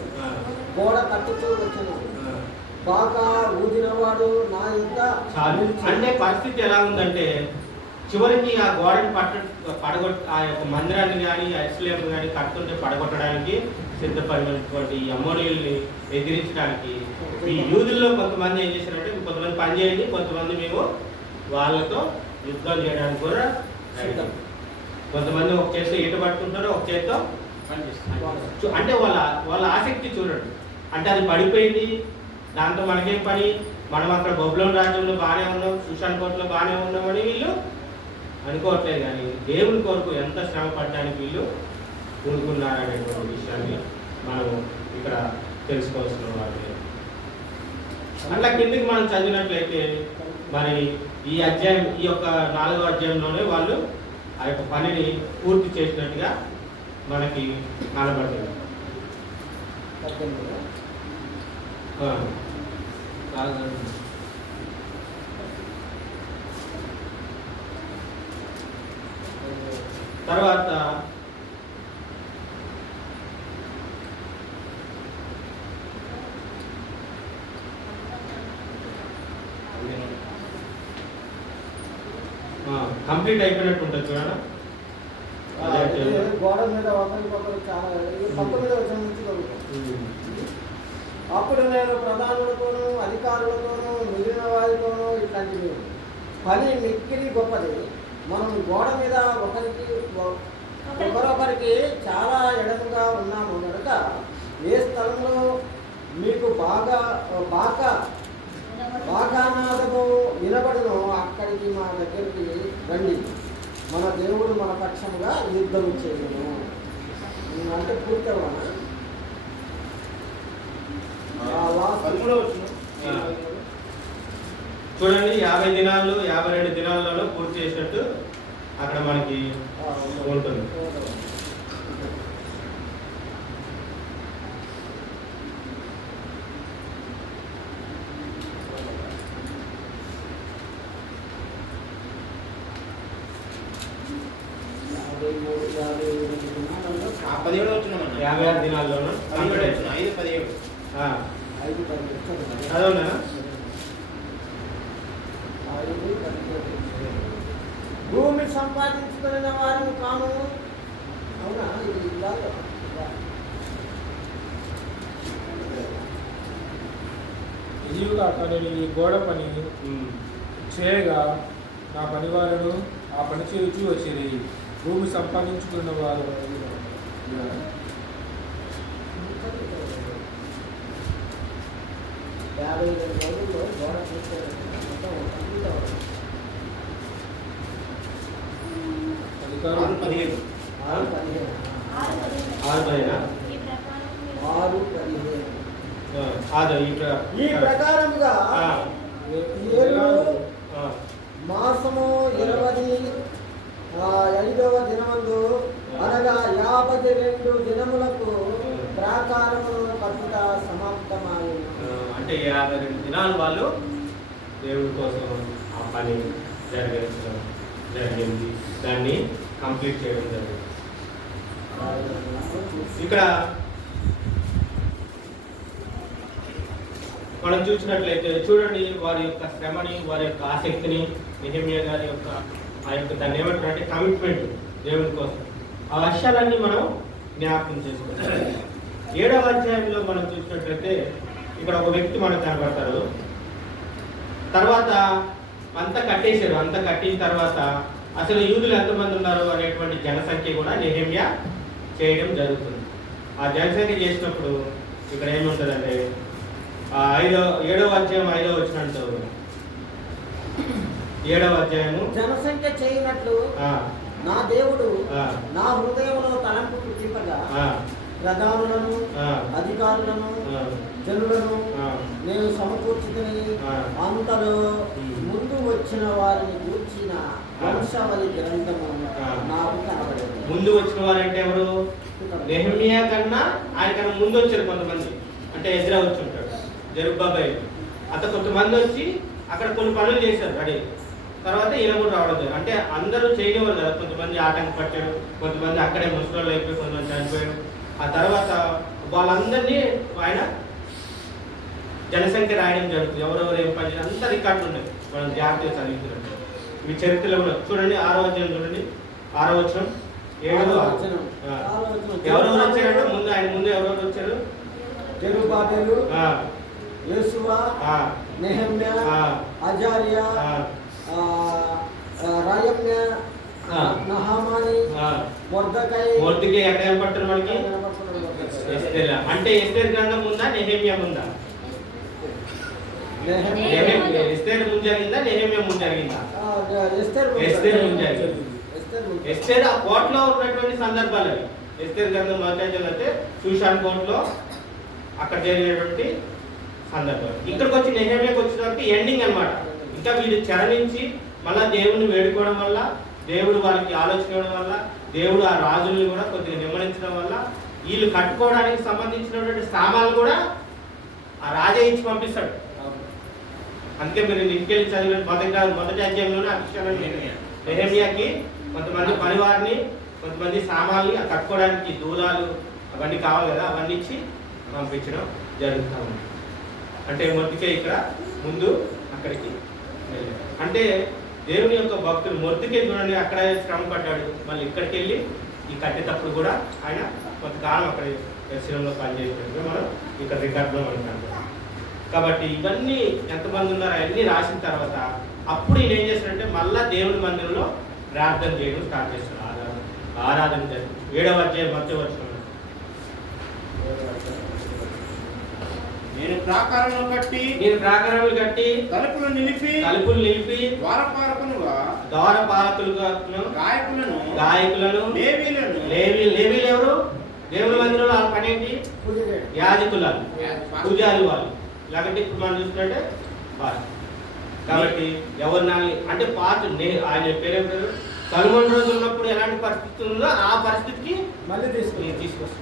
గోడ కట్టుతూ వచ్చాను. బాగా ఊదినవాడు నా యుద్ధ. అంటే పరిస్థితి ఎలా ఉందంటే చివరికి ఆ గోడని ఆ యొక్క మందిరాన్ని కానీ ఎస్లేం కానీ కట్టుకుంటే పడగొట్టడానికి సిద్ధపడినటువంటి అమోనీయుల్ని ఎదిరించడానికి ఈ యూదుల్లో కొంతమంది ఏం చేశారంటే కొంతమంది పని చేయండి, కొంతమంది మేము వాళ్ళతో యుద్ధం చేయడానికి కూడా కొంతమంది ఒక చేతితో ఈట పట్టుకుంటారు, ఒక చేతితో పనిచేస్తారు. అంటే వాళ్ళ ఆసక్తి చూడండి. అంటే అది పడిపోయింది, దాంతో మనకేం పని, మనం అక్కడ బబులోను రాజ్యంలో బాగానే ఉన్నాం, సుషాన్ కోటలో బాగానే ఉన్నామని వీళ్ళు అనుకోవట్లేదు. కానీ దేవుని కొరకు ఎంత శ్రమ పడడానికి వీళ్ళు కూడుకున్నారనేటువంటి విషయాన్ని మనం ఇక్కడ తెలుసుకోవాల్సిన వాటి. అట్లా కిందకి మనం చదివినట్లయితే మరి ఈ అధ్యాయం, ఈ యొక్క 4వ అధ్యాయంలోనే వాళ్ళు ఆ యొక్క పనిని పూర్తి చేసినట్టుగా మనకి కనబడుతుంది. తర్వాత కంప్లీట్ అయిపోయినట్టు ఉంటుంది చూడండి. గోడ మీద ఒకరికొకరు చాలా 19వ వచనం నుంచి చదువుతాం. అప్పుడు నేను ప్రధానులతోనూ అధికారులతోనూ మిగిలిన వారితోనూ ఇట్లాంటివి పని మిక్కిలి గొప్పది. మనం గోడ మీద ఒకరొకరికి చాలా ఎడముగా ఉన్నాము కనుక ఏ స్థలంలో మీకు బాగానాదము వినబడును అక్కడికి మా దగ్గరికి రండి, మన దేవుడు మన పక్షముగా యుద్ధం చేయను అంటే పూర్తి అవ్వనా? చూడండి 50 దినాల్లో 52 దినాలలో పూర్తి చేసినట్టు అక్కడ మనకి ఉంటుంది. ఆ 17 వచ్చిన 56 దినాల్లోనూ 5 చదవనా? భూమి సంపాదించుకున్న వారు కాము. అవునా? ఇది ఇదిగా అతను ఈ గోడ పని చేయగా నా పనివారును ఆ పని చేయుచూ వచ్చేది. భూమి సంపాదించుకున్న వారు 52 రోజుల్లో గోడ చూస్తారు. అధికారులు 15 ఈ ప్రకారముగా మాసము 25వ దినమందు అనగా 52 దినములకు ప్రాకారమును కట్టుట సమాప్తమాయెను. అంటే 52 దినాలు వాళ్ళు దేవుడి కోసం ఆ పని జరిగింది, దాన్ని కంప్లీట్ చేయడం జరిగింది. ఇక్కడ మనం చూసినట్లయితే చూడండి వారి యొక్క శ్రమని, వారి యొక్క ఆసక్తిని, నెహెమ్యా గారి యొక్క ఆ యొక్క దాన్ని ఏమంటారంటే కమిట్మెంట్ దేవుని కోసం, ఆ విషయాలన్నీ మనం జ్ఞాపకం చేసుకుంటాం. 7వ అధ్యాయంలో మనం చూసినట్లయితే ఇక్కడ ఒక వ్యక్తి మనకు కనబడతారు. తర్వాత అంతా కట్టేశారు. అంతా కట్టిన తర్వాత అసలు యూదులు ఎంతమంది ఉన్నారు అనేటువంటి జనసంఖ్య కూడా నెహెమ్యా చేయడం జరుగుతుంది. ఆ జనసంఖ్య చేసినప్పుడు ఇక్కడ ఏముంటుందంటే 7వ అధ్యాయం 5వ వచనంతో 7వ అధ్యాయము జనసంఖ్య చేయనట్లు నా దేవుడు నా హృదయంలో తలంపు పుట్టింపగా ప్రధానులను అధికారులను జనులను నేను సమకూర్చుకుని అంతలో ముందు వచ్చిన వారిని కూర్చిన వంశావళి గ్రంథము నాకు కనబడింది. ముందు వచ్చిన వారంటే ఎవరు? నెహెమ్యా కన్నా ఆయన కన్నా ముందు వచ్చారు కొంతమంది. అంటే ఎజ్రా వచ్చి ఉంటాడు, జెరుబ్బబాబెల్ అతను కొంతమంది వచ్చి అక్కడ కొన్ని పనులు చేశారు. రెడీ తర్వాత ఈయన కూడా రావడం జరిగింది. అంటే అందరూ చేయనివారు కదా, కొంతమంది ఆటంకపట్టారు, కొంతమంది అక్కడే ముసలోళ్ళు అయిపోయి కొంతమంది చనిపోయారు. ఆ తర్వాత వాళ్ళందరినీ ఆయన జనసంఖ్య రాయడం జరుగుతుంది. ఎవరెవరు ఏం పని చేయాలి అంతా రికార్డులు ఉన్నాయి, మనం జాగ్రత్తగా చదివించినట్టు. ఇవి చరిత్రలో కూడా చూడండి. 6వ అధ్యాయం చూడండి, 6వ వచనం, 7వ ఎవరెవరు వచ్చారంటే ముందు ఆయన ముందు ఎవరెవరు వచ్చారు? జెరుబ్బాబెలు, యేషువా, నెహెమ్యా, అజారియా, రాయమ్య, నహమాని, మొర్దెకై. ఎక్కడ కనపడుతున్నారు మనకి? ఎస్తేర్. అంటే ఎస్తేర్ గ్రంథం ముందా నెహెమ్యా ముందా? ఎస్తేర్ ముందు జరిగిందా నెహెమ్యా ముందు జరిగిందా? ఎస్తేర్ ముందు జరిగింది. ఎస్తేర్ ఆ కోటలో ఉన్నటువంటి సందర్భాలు అవి. ఎస్తేర్ గ్రంథం మొదటి అంటే షూషాన్ కోటలో అక్కడ జరిగినటువంటి సందర్భాలు. ఇక్కడికి వచ్చి నెహెమ్యాకి వచ్చినప్పటికి ఎండింగ్ అన్నమాట. ఇంకా వీళ్ళు చరణించి మళ్ళా దేవుని వేడుకోవడం వల్ల, దేవుడు వాళ్ళకి ఆలోచన ఇవ్వడం వల్ల, దేవుడు ఆ రాజుల్ని కూడా కొద్దిగా నిమ్మడించడం వల్ల వీళ్ళు కట్టుకోవడానికి సంబంధించినటువంటి సామాన్లు కూడా ఆ రాజే ఇచ్చి పంపిస్తాడు. అందుకే మీరు ఇంటికెళ్ళి చదివిన మొదటి అధ్యాయంలోనే ఆ విషయాలు నెహెమ్యాకి కొంతమంది పరివారిని, కొంతమంది సామాన్లు కట్టుకోవడానికి దూలాలు అవన్నీ కావాలి కదా, అవన్నీ ఇచ్చి పంపించడం జరుగుతూ ఉంది. అంటే మొర్దెకై ఇక్కడ ముందు అక్కడికి వెళ్ళాడు. అంటే దేవుని యొక్క భక్తులు మొర్దెకై చూడండి, అక్కడ శ్రమ పడ్డాడు, మళ్ళీ ఇక్కడికి వెళ్ళి ఈ కట్టేటప్పుడు కూడా ఆయన కొంతకాలం అక్కడ దర్శనంలో పనిచేసినట్టుగా మనం ఇక్కడ రికార్డులో మనం. కాబట్టి ఇవన్నీ ఎంతమంది ఉన్నారో అవన్నీ రాసిన తర్వాత అప్పుడు ఈయన ఏం చేస్తాడంటే మళ్ళా దేవుని మందిరంలో ప్రార్థన చేయడం స్టార్ట్ చేస్తాడు. ఆరాధన చేస్తాడు. 7వ అధ్యాయం మధ్య వచనం, నేను ప్రాకారములు కట్టి తలుపులు నిలిపి ద్వారపాలకులుగా గాయకులను లేవీలు ఎవరు? దేవుని మందిరంలో వాళ్ళ పని ఏంటి? యాజకులు, పూజారి వాళ్ళు. లేకపోతే ఇప్పుడు మనం చూసుకుంటే వాళ్ళు. కాబట్టి ఎవరినాలి అంటే పాత ఆయన పేరు సొలొమోను రోజు ఉన్నప్పుడు ఎలాంటి పరిస్థితి ఉందో ఆ పరిస్థితికి మళ్ళీ తీసుకొస్తుంది.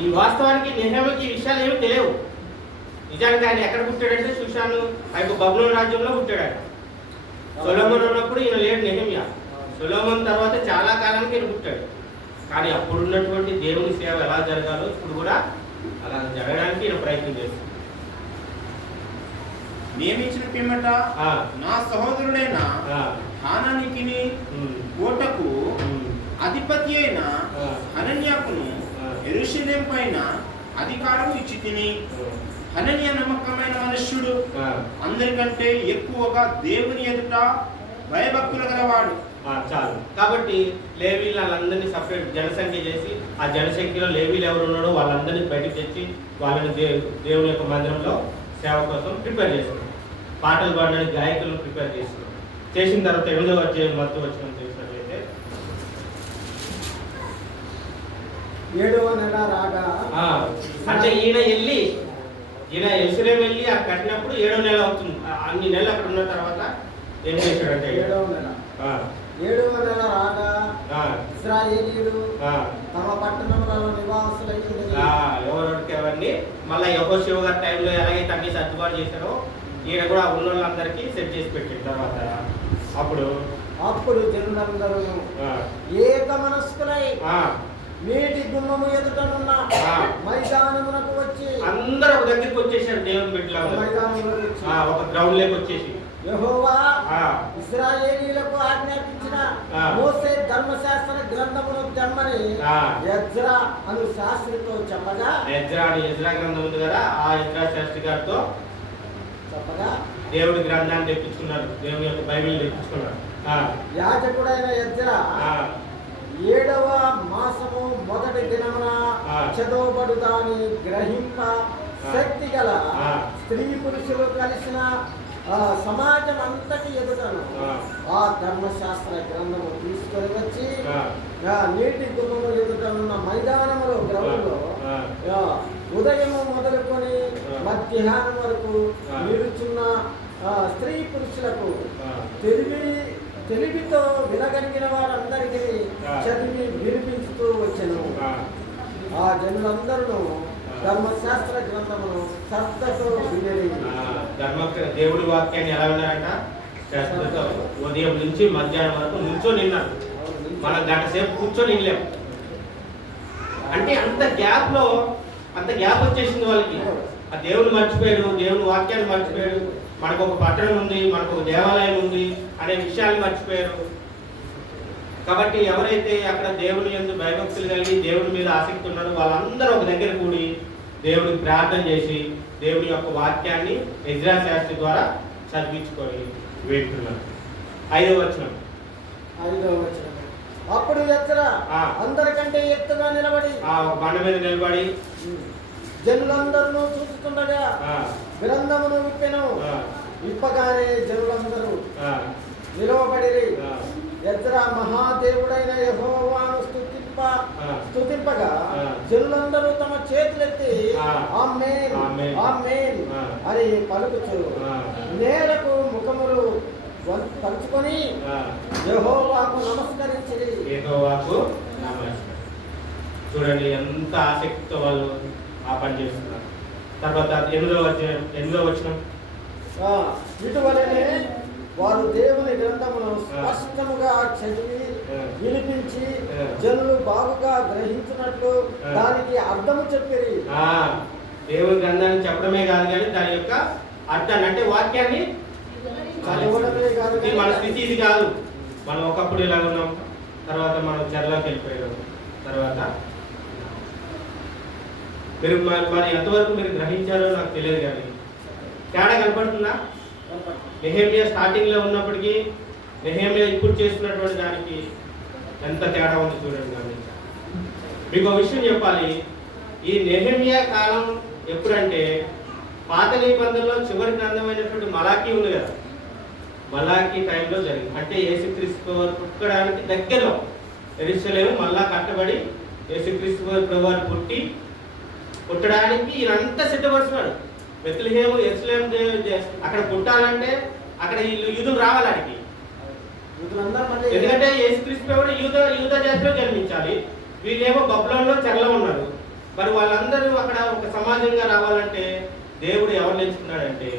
ఈ వాస్తవానికి నెహెమ్యాకి ఈ విషయాలు ఏమీ తెలియవు. నిజానికి ఆయన ఎక్కడ పుట్టాడంటే షూషాను ఆయన బబులోను రాజ్యంలో పుట్టాడు. ఆయన సొలొమోను ఉన్నప్పుడు ఈయన లేడు నెహెమ్యా. సొలొమోను తర్వాత చాలా కాలానికి ఈయన పుట్టాడు. కానీ అప్పుడు ఉన్నటువంటి దేవుని సేవ ఎలా జరగాలో ఇప్పుడు కూడా అలా జరగడానికి ఈయన ప్రయత్నం చేస్తాడు. నియమించిన పిమ్మట నా సహోదరుడైన హానానికి కోటకు అధిపతి అయిన హనన్యాకును యెరూషలేము పైన అధికారం ఇచ్చి తిని, హనన్యా నమ్మకమైన మనుష్యుడు, అందరికంటే ఎక్కువగా దేవుని ఎదుట భయభక్తులు గలవాడు. చాలు. కాబట్టి లేవీలు వాళ్ళందరినీ సపరేట్ జనసంఖ్య చేసి ఆ జనసంఖ్యలో లేవీలు ఎవరు ఉన్నాడో వాళ్ళందరినీ బయటకు తెచ్చి వాళ్ళని దేవుని యొక్క మందిరంలో సేవ కోసం ప్రిపేర్ చేస్తున్నారు. పాటలు పాడడానికి గాయకులను ప్రిపేర్ చేస్తున్నారు. చేసిన తర్వాత 8వ అధ్యాయం మధ్య వచనం చేసినట్లయితే 7వ నెల రాగా, అంటే ఈయన యెరూషలేము వెళ్ళి ఆ కట్టినప్పుడు 7వ నెల అవుతుంది. అన్ని నెలలు అక్కడ ఉన్న తర్వాత ఏం చేశాడంటే 7వ నెల రాగా ఇశ్రాయేలీయులు తమ పట్టణములలో నివాసులై ఎవరికి ఎవరిని మళ్ళీ యెహోషువ గారి టైంలో ఎలాగైతే అన్ని సర్దుబాటు చేశారో ఈయన కూడా ఉన్న వాళ్ళందరికీ సెట్ చేసి పెట్టిన తర్వాత అప్పుడు జనులందరూ ఏక మనస్కులై నీటి గుమ్మము ఎదుటనున్న మైదానమునకు వచ్చి అందరూ ఒక దగ్గరికి వచ్చేసారు. దేవుని బిడ్డలు ఒక గ్రౌండ్ లేక వచ్చేసి యెహోవా ఇశ్రాయేలీయులకు ఆజ్ఞాపించిన మోసే ధర్మశాస్త్ర గ్రంథమును తెమ్మని ఎజ్రా అను శాస్త్రితో చెప్పగా, ఎజ్రా గ్రంథం ఉంది కదా, ఆ ఎజ్రా శాస్త్రి గారితో చెప్పగా దేవుడి గ్రంథాన్ని తెప్పించుకున్నారు. దేవుని యొక్క బైబిల్ తెప్పించుకున్నారు. యాజకుడైన ఎజ్రా 7వ మాసము మొదటి దినమున చదవబడు దాని గ్రహింప శక్తి గల స్త్రీ పురుషులు కలిసిన సమాజం అంతటి ఎదుటను ఆ ధర్మశాస్త్ర గ్రంథము తీసుకొని వచ్చి నీటి గుమ్మము ఎదుటనున్న మైదానములో గ్రౌండ్లో ఉదయము మొదలుకొని మధ్యాహ్నం వరకు నిలుచున్న స్త్రీ పురుషులకు తెలివితో వినగలిగిన వారందరికీ చదివి వినిపించుతూ వచ్చెను. ఆ జనులందరూ ధర్మశాస్త్ర గ్రంథమును శ్రద్ధతో వినేది. దేవుడి వాక్యాన్ని ఎలా విన్నారంట? ఉదయం నుంచి మధ్యాహ్నం వరకు నిల్చొని నిన్నారు. మనం గంట సేపు కూర్చొని నిల్లాం. అంటే అంత గ్యాప్ వచ్చేసింది వాళ్ళకి. ఆ దేవుని మర్చిపోయాడు, దేవుని వాక్యాన్ని మర్చిపోయాడు, మనకు ఒక పట్టణం ఉంది, మనకు ఒక దేవాలయం ఉంది అనే విషయాన్ని మర్చిపోయారు. కాబట్టి ఎవరైతే అక్కడ దేవుని యందు భయభక్తులు కలిగి దేవుని మీద ఆసక్తి ఉన్నారో వాళ్ళందరూ ఒక దగ్గర కూడి దేవుడికి ప్రార్థన చేసి దేవుని యొక్క వాక్యాన్ని ఎజ్రా శాస్త్రి ద్వారా చదివించుకొని వేడుకున్నారు. 5వ వచనం. అప్పుడు ఎత్తరా అందరికంటే ఎత్తుగా నిలబడి బండ మీద నిలబడి జనులందరూ చూస్తుండగా గ్రంథమును విప్పెను. విప్పగానే జనులందరూ నిలవబడి ఎజ్రా మహాదేవుడైన యెహోవాను స్తుతింపగా జనులందరూ తమ చేతులెత్తి ఆమేన్ ఆమేన్ అని పలుకుచు నేలకు ముఖములు పరుచుకొని యెహోవాకు నమస్కరించిరి. చూడండి ఎంత ఆసక్తితో వాళ్ళు ఆ పని చేస్తున్నారు. తర్వాత 8వ వచనం. ఇటువలనే వారు దేవుని గ్రంథమును స్పష్టముగా చదివి వినిపించి జనులు బాగుగా గ్రహించినట్లు దానికి అర్థము చెప్పిరి. దేవుని గ్రంథాన్ని చెప్పడమే కాదు కానీ దాని యొక్క అర్థాన్ని అంటే వాక్యాన్ని చదవడమే కాదు. మన స్థితి ఇది కాదు. మనం ఒకప్పుడు ఇలా ఉన్నాం, తర్వాత మనం చెరలోకి వెళ్ళిపోయాం. తర్వాత మీరు మరి ఎంతవరకు మీరు గ్రహించారో నాకు తెలియదు కానీ తేడా కనపడుతుందా? నెహెమ్యా స్టార్టింగ్ లో ఉన్నప్పటికీ నెహెమ్యా ఇప్పుడు చేస్తున్నటువంటి దానికి ఎంత తేడా ఉంది చూడండి. గమనించాలి. మీకు ఒక విషయం చెప్పాలి. ఈ నెహెమ్యా కాలం ఎప్పుడంటే పాత నిబంధనలో చివరి గ్రంథమైనటువంటి మలాకీ ఉంది కదా, మలాకీ టైంలో జరిగింది. అంటే యేసుక్రీస్తు పుట్టడానికి దగ్గరలో యెరూషలేము మళ్ళా కట్టబడి యేసుక్రీస్తు వారు పుట్టడానికి ఈయనంతా సిద్ధపరుస్తున్నాడు. బెత్లెహేము యెరూషలేము అక్కడ పుట్టాలంటే అక్కడ యూదులు రావాలి అడిగి. ఎందుకంటే యేసుక్రీస్తు యూద జాతిలో జన్మించాలి. వీళ్ళేమో బబులోనులో చెరలో ఉన్నారు. మరి వాళ్ళందరూ అక్కడ ఒక సమాజంగా రావాలంటే దేవుడు ఎవరు ఎంచుకున్నాడంటే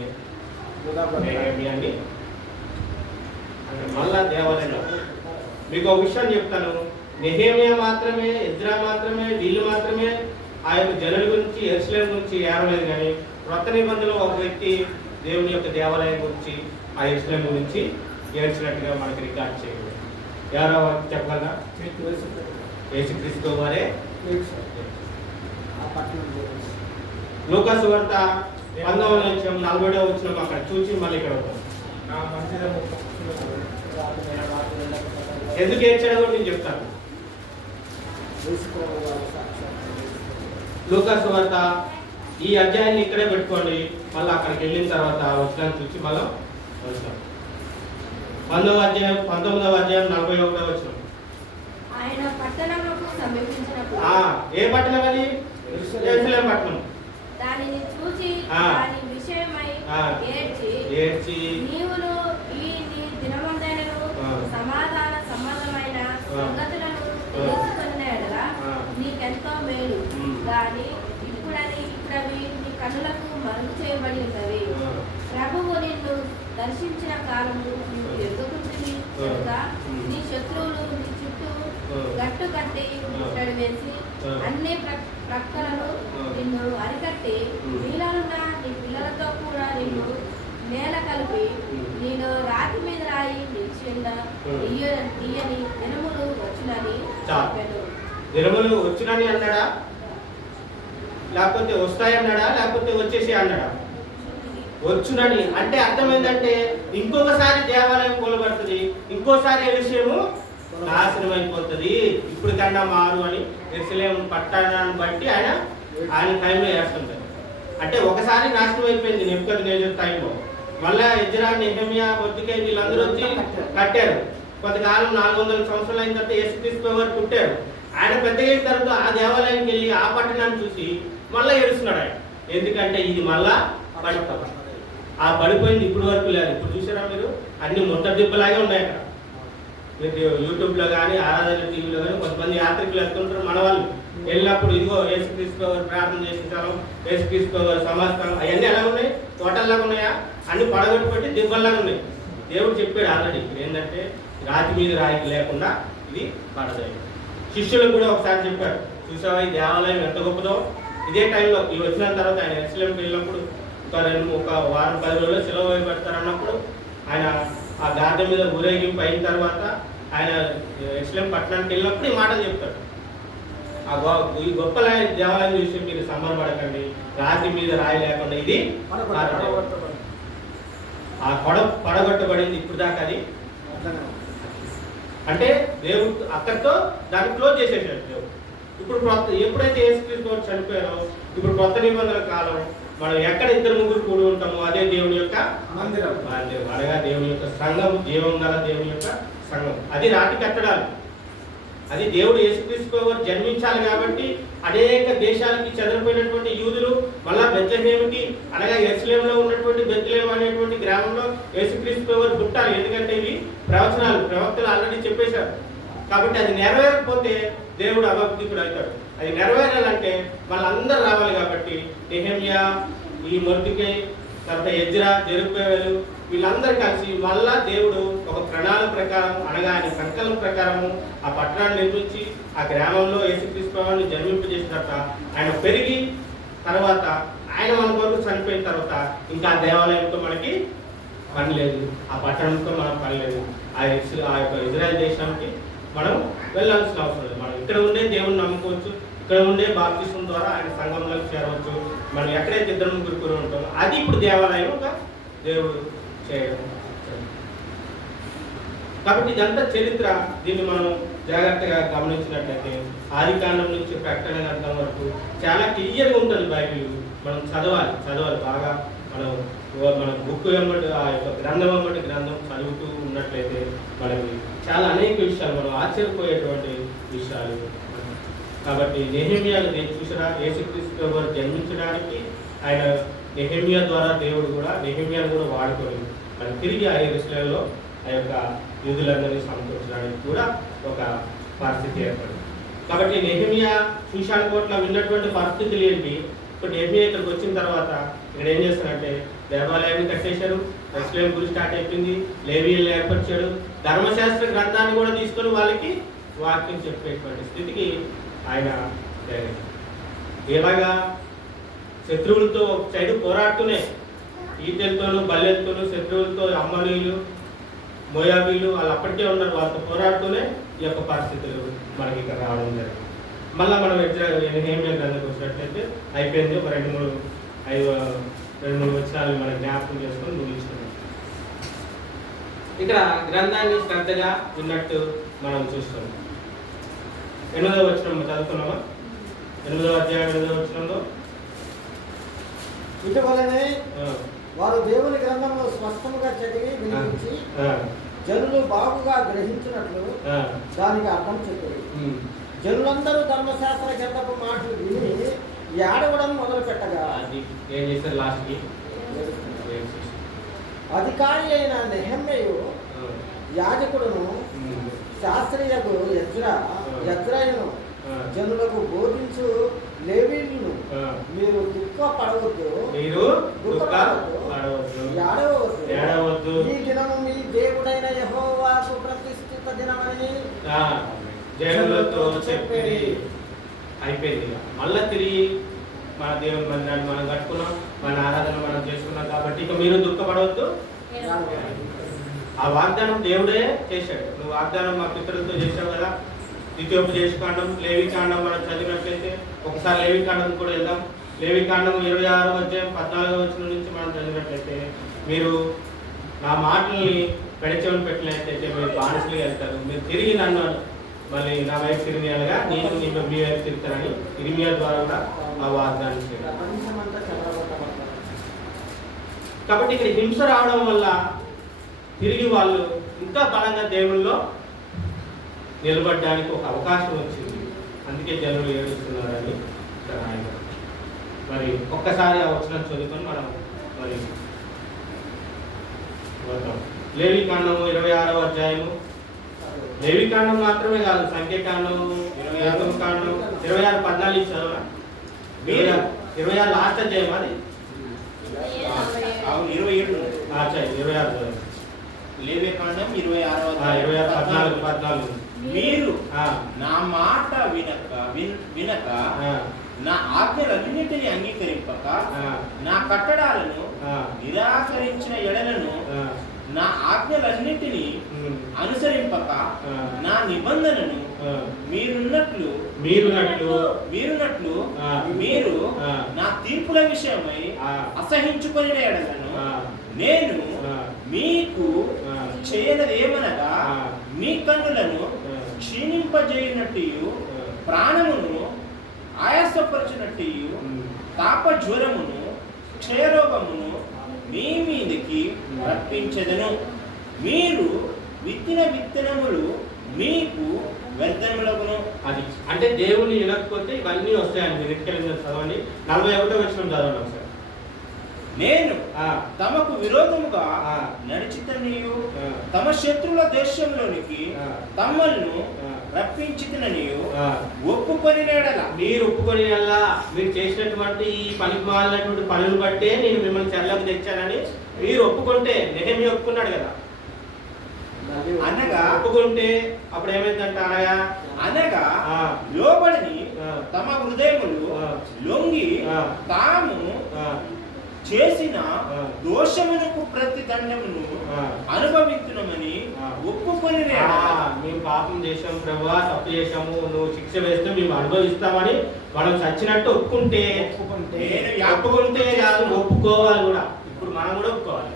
నెహెమ్యాని మళ్ళా దేవాలయంలో. మీకు ఒక విషయం చెప్తాను. నెహెమ్యా మాత్రమే, ఎజ్రా మాత్రమే, వీళ్ళు మాత్రమే ఆ యొక్క జనుల గురించి యెరూషలేము గురించి ఏడలేదు. కానీ క్రొత్త నిబంధనలో ఒక వ్యక్తి దేవుని యొక్క దేవాలయం గురించి ఆ యెరూషలేము గురించి ఏడ్చినట్టుగా మనకి రికార్డ్ చేయలేదు. ఎవరో చెప్పగలరా? యేసుక్రీస్తు వారే. లూకా సువార్త 19:40 వచ్చిన అక్కడ చూసి మళ్ళీ ఇక్కడ ఉంటాం. ఎందుకు ఏడ్చాడో నేను చెప్తాను. లూకా సువార్త ఈ అధ్యాయాన్ని ఇక్కడే పెట్టుకోండి. మళ్ళీ అక్కడికి వెళ్ళిన తర్వాత వచ్చిన చూసి మళ్ళీ వస్తాం. 19వ అధ్యాయం 41 వచ్చిన. ఆయన పట్టణముకు సమీపించినప్పుడు ఏ పట్టణం అది? యెరూషలేము పట్టణం. దానిని చూసి దాని విషయమై ఏడ్చి నీవును ఈ నీ దినమందైనను సమాధాన సంబంధమైన సంగతులను తెలుసుకునేలా నీకెంతో మేలు. కానీ ఇప్పుడవి నీ కన్నులకు మరుగు చేయబడి ఉన్నవి. ప్రభువు నిన్ను దర్శించిన కాలము నీవు ఎదుగుతుంది కనుక నీ శత్రువులు నీ చుట్టూ గట్టు కట్టి ముట్టడి వేసి అన్ని ప్రక్కలను నిన్ను అరికట్టి నీళ్ళనున్న నీ పిల్లలతో కూడా నిన్ను నేల కలిపి నేను రాతి మీద రాయి నిలిచిందా తీయని దినములు వచ్చునని చెప్పాను. దినములు వచ్చునని అన్నాడా? లేకపోతే వస్తాయన్నాడా? లేకపోతే వచ్చేసి అన్నాడా? వచ్చునని అంటే అర్థం ఏంటంటే ఇంకొకసారి దేవాలయం కూలబడుతుంది, ఇంకోసారి యెరూషలేము నాశనం అయిపోతుంది, ఇప్పుడు కన్నా మారు అని యెరూషలేము పట్టణాన్ని బట్టి ఆయన టైంలో చేస్తుంటారు. అంటే ఒకసారి నాశనం అయిపోయింది నెబుకద్నెజర్ టైంలో. మళ్ళా ఎజ్రా, నెహెమ్యా, మొర్దెకై వీళ్ళందరూ వచ్చి కట్టారు. కొంతకాలం 400 సంవత్సరాలు అయిన తర్వాత యేసుక్రీస్తు వారు పుట్టారు. ఆయన పెద్దగా అయిన తర్వాత ఆ దేవాలయానికి వెళ్ళి ఆ పట్టణాన్ని చూసి మళ్ళీ ఏడుస్తున్నాడు ఆయన. ఎందుకంటే ఇది మళ్ళా పడిపోయింది. ఆ పడిపోయింది ఇప్పుడు వరకు లేదు. ఇప్పుడు చూసారా మీరు? అన్ని ముట్ట దిబ్బలాగే ఉన్నాయి అక్కడ. మీరు యూట్యూబ్లో కానీ ఆరాధన టీవీలో కానీ కొంతమంది యాత్రికులు వెళ్తుంటారు. మన వాళ్ళు వెళ్ళినప్పుడు ఇదిగో యేసుక్రీస్తు ప్రార్థన చేసింటారు, యేసుక్రీస్తు సమాస్థానం అవన్నీ ఎలా ఉన్నాయి? తోటల్లాగా ఉన్నాయా? అన్ని పడగొట్టుబట్టి దిబ్బల్లాగా ఉన్నాయి. దేవుడు చెప్పాడు ఆల్రెడీ. ఇప్పుడు ఏంటంటే రాతి మీద రాయి లేకుండా ఇది పడదు. శిష్యులకు కూడా ఒకసారి చెప్పాడు, చూసావా ఈ దేవాలయం ఎంత గొప్పదో. ఇదే టైంలో ఇవి వచ్చిన తర్వాత ఆయన ఎరుసలేంకి వెళ్ళినప్పుడు ఒక వారం 10 రోజుల్లో సిలువ వేయబడతారన్నప్పుడు ఆయన ఆ గార్డె మీద ఊరేగింపు అయిన తర్వాత ఆయన ఎరుసలేం పట్టణానికి వెళ్ళినప్పుడు ఈ మాటలు చెప్తాడు. ఈ గొప్ప దేవాలయం చూసి మీరు సంబరపడకండి, రాతి మీద రాయి లేకుండా ఇది ఆ పడగొట్టబడింది ఇప్పుడు దాకా. అది అంటే దేవుడు అక్కడితో దాన్ని క్లోజ్ చేసేసాడు దేవుడు. ఇప్పుడు ఎప్పుడైతే యేసుక్రీస్తు చనిపోయారో ఇప్పుడు కొత్త నిబంధనల కాలం మనం ఎక్కడ 2-3 కూడి ఉంటామో అదే దేవుని యొక్క మందిరం, అనగా దేవుని యొక్క సంఘం, జీవం గల దేవుని యొక్క సంఘం. అది రాతి కట్టడాలు. అది దేవుడు యేసుక్రీస్తు వారు జన్మించాలి కాబట్టి అనేక దేశాలకి చెదరిపోయినటువంటి యూదులు మళ్ళా బెత్లెహేముకి అనగా యెరూషలేములో ఉన్నటువంటి బెత్లెహేము అనేటువంటి గ్రామంలో యేసుక్రీస్తు వారు పుట్టాలి. ఎందుకంటే ఇవి ప్రవచనాలు, ప్రవక్తలు ఆల్రెడీ చెప్పేశారు. కాబట్టి అది నెరవేరకపోతే దేవుడు అభక్తికుడు అవుతాడు. అది నెరవేరాలంటే వాళ్ళందరూ రావాలి. కాబట్టి నెహెమ్యా, ఈ మొర్దెకై, తర్వాత ఎజ్రా, జెరుబ్బయలు వీళ్ళందరూ కలిసి మళ్ళా దేవుడు ఒక ప్రణాళిక ప్రకారం అనగా ఆయన సంకల్పం ప్రకారము ఆ పట్టణాన్ని నిర్మించి ఆ గ్రామంలో యేసుక్రీస్తు జన్మింపజేసిన తర్వాత ఆయన పెరిగి తర్వాత ఆయన మన కొరకు చనిపోయిన తర్వాత ఇంకా ఆ దేవాలయంతో మనకి పని లేదు, ఆ పట్టణంతో మనకు పని లేదు. ఆ యొక్క ఇజ్రాయెల్ దేశానికి మనం వెళ్ళాల్సిన అవసరం లేదు. మనం ఇక్కడ ఉండే దేవుని నమ్ముకోవచ్చు, ఇక్కడ ఉండే బాప్తిస్మం ద్వారా ఆయన సంఘంలోకి చేరవచ్చు. మనం ఎక్కడైతే 2-3 ఉంటామో అది ఇప్పుడు దేవాలయం ఒక దేవుడు చేయడం. కాబట్టి ఇదంతా చరిత్ర. దీన్ని మనం జాగ్రత్తగా గమనించినట్లయితే ఆదికాండం నుంచి ప్రకటన గ్రంథం వరకు చాలా క్లియర్గా ఉంటుంది బైబిల్. మనం చదవాలి బాగా. మన బుక్ వెంబడి ఆ యొక్క గ్రంథం వెంబడి గ్రంథం చదువుతూ ఉన్నట్లయితే మనకి చాలా అనేక విషయాలు మనం ఆశ్చర్యపోయేటువంటి విషయాలు. కాబట్టి నెహెమ్యాను నేను చూసినా యేసుక్రీస్తు వారు జన్మించడానికి ఆయన నెహెమ్యా ద్వారా దేవుడు కూడా నెహెమ్యాను కూడా వాడుకొని మనం తిరిగి ఆ యెరూషలేములో ఆ యొక్క యూదులందరినీ సమకూర్చడానికి కూడా ఒక పరిస్థితి ఏర్పడింది. కాబట్టి నెహెమ్యా షూషాను కోటలో విన్నటువంటి పరిస్థితులు ఏంటి? ఇప్పుడు నెహెమ్యా ఇక్కడికి వచ్చిన తర్వాత ఇక్కడ ఏం చేస్తారంటే దేవాలయాన్ని కట్టేశారు, యెరూషలేము గురి స్టార్ట్ అయిపోయింది, లేవీయులను ఏర్పరిచాడు, ధర్మశాస్త్ర గ్రంథాన్ని కూడా తీసుకొని వాళ్ళకి వాక్యం చెప్పేటువంటి స్థితికి ఆయన ఎలాగా శత్రువులతో ఒక సైడు పోరాడుతూనే ఈటెలతోనూ బల్లెలతోనూ శత్రువులతో అమ్మనీయులు, మోయాబీలు వాళ్ళు అప్పటికే ఉన్నారు, వాళ్ళతో పోరాడుతూనే ఈ యొక్క పరిస్థితులు మనకి ఇక్కడ రావడం జరిగింది. మళ్ళీ మనం నెహెమ్యా గ్రంథంకి వచ్చినట్లయితే అయిపోయింది. ఒక 2-3 వచనాలు మనం జ్ఞాపకం చేసుకొని ముగించుకున్నాం. ఇక్కడ గ్రంథాన్ని శ్రద్ధగా విన్నట్టు మనం చూస్తున్నాం. 8వ వచనం చదువుకున్నామా? 8వ అధ్యాయం 8వ వచనంలో ఇటీవలనే వారు దేవుని గ్రంథంలో స్పష్టంగా చదివి వినిపించి జనులు బాగుగా గ్రహించినట్లు దానికి అర్థం చెప్పారు. జనులందరూ ధర్మశాస్త్ర గ్రంథపు మాటలు విని ఏడవడం మొదలు పెట్టగా ఏం చేశారు? లాస్ట్కి అధికారి అయిన నెహెమ్యయు యాజకుడును శాస్త్రీయకు యజ్రాయును జనులకు బోధించు లేవీయులను మీరు దుఃఖపడవద్దు, ఏడవద్దు, ఈ దినము మీ దేవుడైన యెహోవాకు ప్రతిష్ఠిత దినమని జనులతో చెప్పి అయిపోయింది. మళ్ళా తిరిగి మన దేవుని మందిరాన్ని మనం కట్టుకున్నాం, మన ఆరాధన మనం చేసుకున్నాం. కాబట్టి ఇక మీరు దుఃఖపడవద్దు. ఆ వాగ్దానం దేవుడే చేశాడు. నువ్వు వాగ్దానం మా పితరులతో చేసావు కదా. ద్వితీయోపదేశకాండం, లేవికాండం మనం చదివినట్లయితే ఒకసారి లేవికాండం కూడా వెళ్దాం. లేవికాండం 26వ అధ్యాయం 14వ వచనం నుంచి మనం చదివినట్లయితే మీరు నా మాటల్ని పెడచెవిని పెట్టినట్లయితే మీరు బానిసలుగా వెళ్తారు, మీరు తిరిగి నన్ను మళ్ళీ నా వైపు తిరిగినగా నేను మీ వైపు తిరుగుతానని ఇర్మియా ద్వారా కూడా ఆ వాగ్దానం చేయాలి. కాబట్టి ఇక్కడ హింస రావడం వల్ల తిరిగి వాళ్ళు ఇంకా బలంగా దేవుల్లో నిలబడడానికి ఒక అవకాశం వచ్చింది. అందుకే జనులు ఏడుస్తున్నారని ఆయన మరి ఒక్కసారి ఆ వచనం చదువుకొని మనం మరి లేవికాండము 26వ అధ్యాయము. లేవికాండం మాత్రమే కాదు, సంఖ్యాకాండం, 26 కాండం, 26-14 చదవరా? 26 లాస్ట్ అధ్యాయం అది 27. లేవియకాండం 26వ 14. మీరు ఆ, నా మాట వినక నా ఆజ్ఞలన్నిటిని అంగీకరింపక ఆ, నా కట్టడాలను ఆ, నిరాకరించిన ఎడలను ఆ, నా ఆజ్ఞలన్నిటిని ఉమ్, అనుసరింపక ఆ, నా నిబంధనను ఆ, మీరున్నట్లు మీరున్నట్లు ఆ, మీరు ఆ, నా తీర్పుల విషయమై ఆ, అసహించుకొని ఎడలను ఆ, నేను ఆ, మీకు ఆ, చేయనది ఏమనగా ఆ, మీ కన్నులను ఆ, క్షీణింపజేయనట్టు ఆ, ప్రాణమును ఆయాసపరచునట్టు ఉమ్, తాపజ్వరమును క్షయరోగమును మీ మీదకి రప్పించెదను. మీరు విత్తిన విత్తనములు మీకు వ్యర్థములగును. అది అంటే దేవుని వినకపోతే ఇవన్నీ వస్తాయండి. మీరు ఎక్కడ చదవండి 41వ వచనం చదవండి ఒకసారి. నేను ఆ, తమకు విరోధముగా ఆ, నడిచితనియు ఆ, తమ శత్రుల దేశంలోనికి ఆ, తమ్మలను ఆ, రప్పించితనియు ఆ. ఒప్పుకొని నేడల మీరు ఒప్పుకొని వల్ల మీరు చేసినటువంటి ఈ పనికి మాలినటువంటి పనులు బట్టే నేను మిమ్మల్ని చెరలోకి తెచ్చానని మీరు ఒప్పుకుంటే, నెహెమ్యా ఒప్పుకున్నాడు కదా. అనగా ఒప్పుకుంటే అప్పుడు ఏమైందంట అనగా ఆ, లోబడిని ఆ, తమ హృదయములు ఆ, లొంగి ఆ, తాము ఆ, చేసిన ఆ, దోషమునకు ప్రతి దండమును ఆ, అనుభవించునమని ఆ. ఒప్పుకొని ఆ, మేము పాపం చేసాము ప్రభువా, తప్పు చేసాము, నువ్వు శిక్ష వేస్తే మేము అనుభవిస్తామని మనం చచ్చినట్టు ఒప్పుకుంటే, నేను ఒప్పుకుంటే కాదు, ఒప్పుకోవాలి కూడా. ఇప్పుడు మనం కూడా ఒప్పుకోవాలి.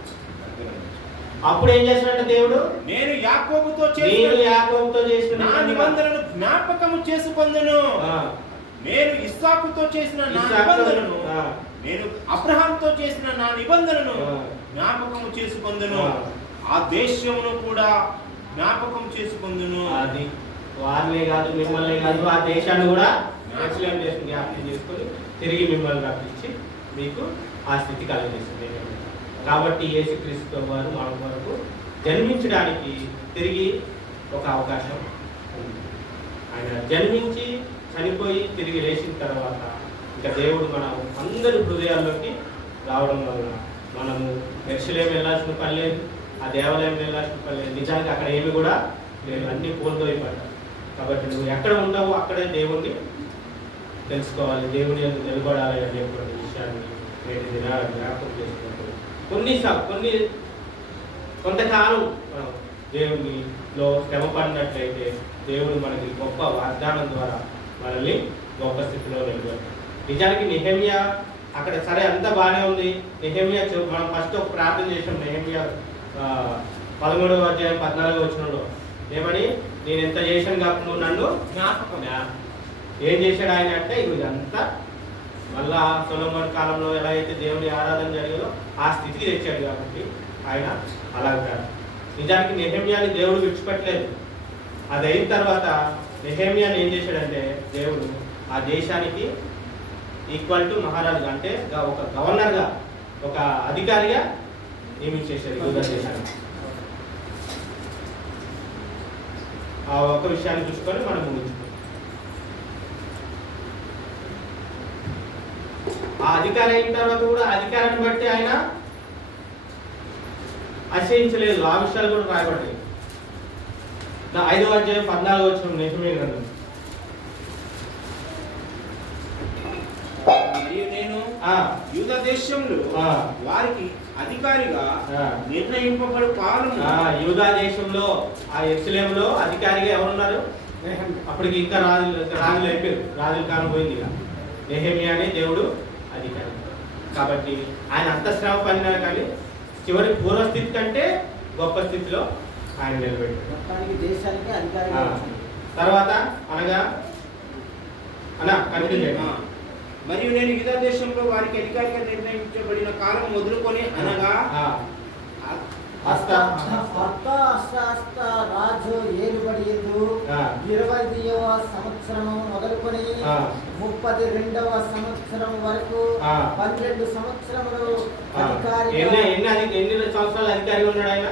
అప్పుడు ఏం చేస్తాడంటే దేవుడు, నేను యాకోబుతో నేను చేసిన యాకోబుతో చేసిన నా నిబంధనను జ్ఞాపకము చేసుకొందును. ఆ, నేను ఇస్సాకుతో చేసిన నా ఇస్సాకు, నిబంధనను ఆ, నేను అబ్రహాంతో చేసిన నా నిబంధనను ఆ. జ్ఞాపకము చేసుకొందును. ఆ. ఆ దేశమును కూడా జ్ఞాపకం చేసుకొందును. అది వారినే కాదు, మిమ్మల్ని కాదు, ఆ దేశాన్ని కూడా ఎక్సలెంట్ చేసి జ్ఞాపకం చేసుకొని తిరిగి మిమ్మల్ని రప్పించి మీకు ఆ స్థితి కలుగజేస్తుంది. కాబట్టి యేసుక్రీస్తు వారు మన వరకు జన్మించడానికి తిరిగి ఒక అవకాశం ఉంది. ఆయన జన్మించి చనిపోయి తిరిగి లేచిన తర్వాత ఇంకా దేవుడు మన అందరి హృదయాల్లోకి రావడం వలన మనము యెరూషలేము వెళ్ళాల్సిన పని లేదు, ఆ దేవాలయం వెళ్ళాల్సిన పని లేదు. నిజానికి అక్కడ ఏమి కూడా లేదు, అన్నీ కోల్పోయిపోతాయి. కాబట్టి నువ్వు ఎక్కడ ఉండవో అక్కడే దేవుణ్ణి తెలుసుకోవాలి, దేవుని ఎందుకు నిలబడాలి అనేటువంటి విషయాన్ని నేటి దినాలు జ్ఞాపకం చేసుకుంటూ కొంతకాలం మనం దేవునిలో శ్రమ పడినట్లయితే దేవుడు మనకి గొప్ప వాగ్దానం ద్వారా మనల్ని గొప్ప స్థితిలో నిలబెడతాడు. నిజానికి నెహెమ్యా అక్కడ సరే అంతా బాగానే ఉంది. నెహెమ్యా మనం ఫస్ట్ ఒక ప్రార్థన చేసాం. నెహెమ్యా 13వ అధ్యాయం 14వ వచనంలో ఏమని, నేను ఎంత చేశాను కాబట్టి నువ్వు నన్ను జ్ఞాపకం. ఏం చేశాడు ఆయన అంటే, ఇదంతా మళ్ళా సొలొమోను కాలంలో ఎలా అయితే దేవుని ఆరాధన జరిగిందో ఆ స్థితికి తెచ్చాడు. కాబట్టి ఆయన అలాగా నిజానికి నెహెమ్యాని దేవుడు విడిచిపెట్టలేదు. అది అయిన తర్వాత నెహెమ్యాని ఏం చేశాడంటే దేవుడు ఆ దేశానికి ఈక్వల్ టు మహారాజుగా, అంటే ఒక గవర్నర్గా, ఒక అధికారిగా నియమించేశాడు యూదా దేశానికి. ఆ ఒక విషయాన్ని చూసుకొని మనం ముగించుకుంటాం. ఆ అధికారం అయిన తర్వాత కూడా అధికారాన్ని బట్టి ఆయన అసహించలేదు. ఆ విషయాలు కూడా రాయబడ్డాయి. 5వ అధ్యాయం 14వ వచనం నెహెమ్యా గ్రంథం. మరియు నేను ఆ, యూదా దేశంలో ఆ, వారికి అధికారిగా ఆ, నిర్ణయింపబడు కాలము ఆ, యూదా దేశంలో ఆ యెరూషలేములో అధికారిగా ఎవరున్నారు? అప్పటికి ఇంకా రాజులు అయిపోయారు, రాజుల కాలం పోయింది. ఇక నెహెమ్యానే దేవుడు అధికారి. కాబట్టి ఆయన అంత శ్రమ పడినా కానీ చివరి పూర్వస్థితి కంటే గొప్ప స్థితిలో ఆయన నిలబెట్టాడు. మొత్తానికి దేశానికి అధికారిగా వచ్చింది. తర్వాత అనగా కంటిన్యూ చేయండి. మరియు నేను యూదా దేశంలో వారికి అధికారిగా నిర్ణయించబడిన కాలం మొదలుకొని అనగా అర్తహషస్త రాజు ఏలుబడియందు 20వ సంవత్సరము మొదలుకొని 32వ సంవత్సరం వరకు 12 సంవత్సరములు ఎన్ని సంవత్సరాలు అధికారిగా ఉన్నాడు ఆయన?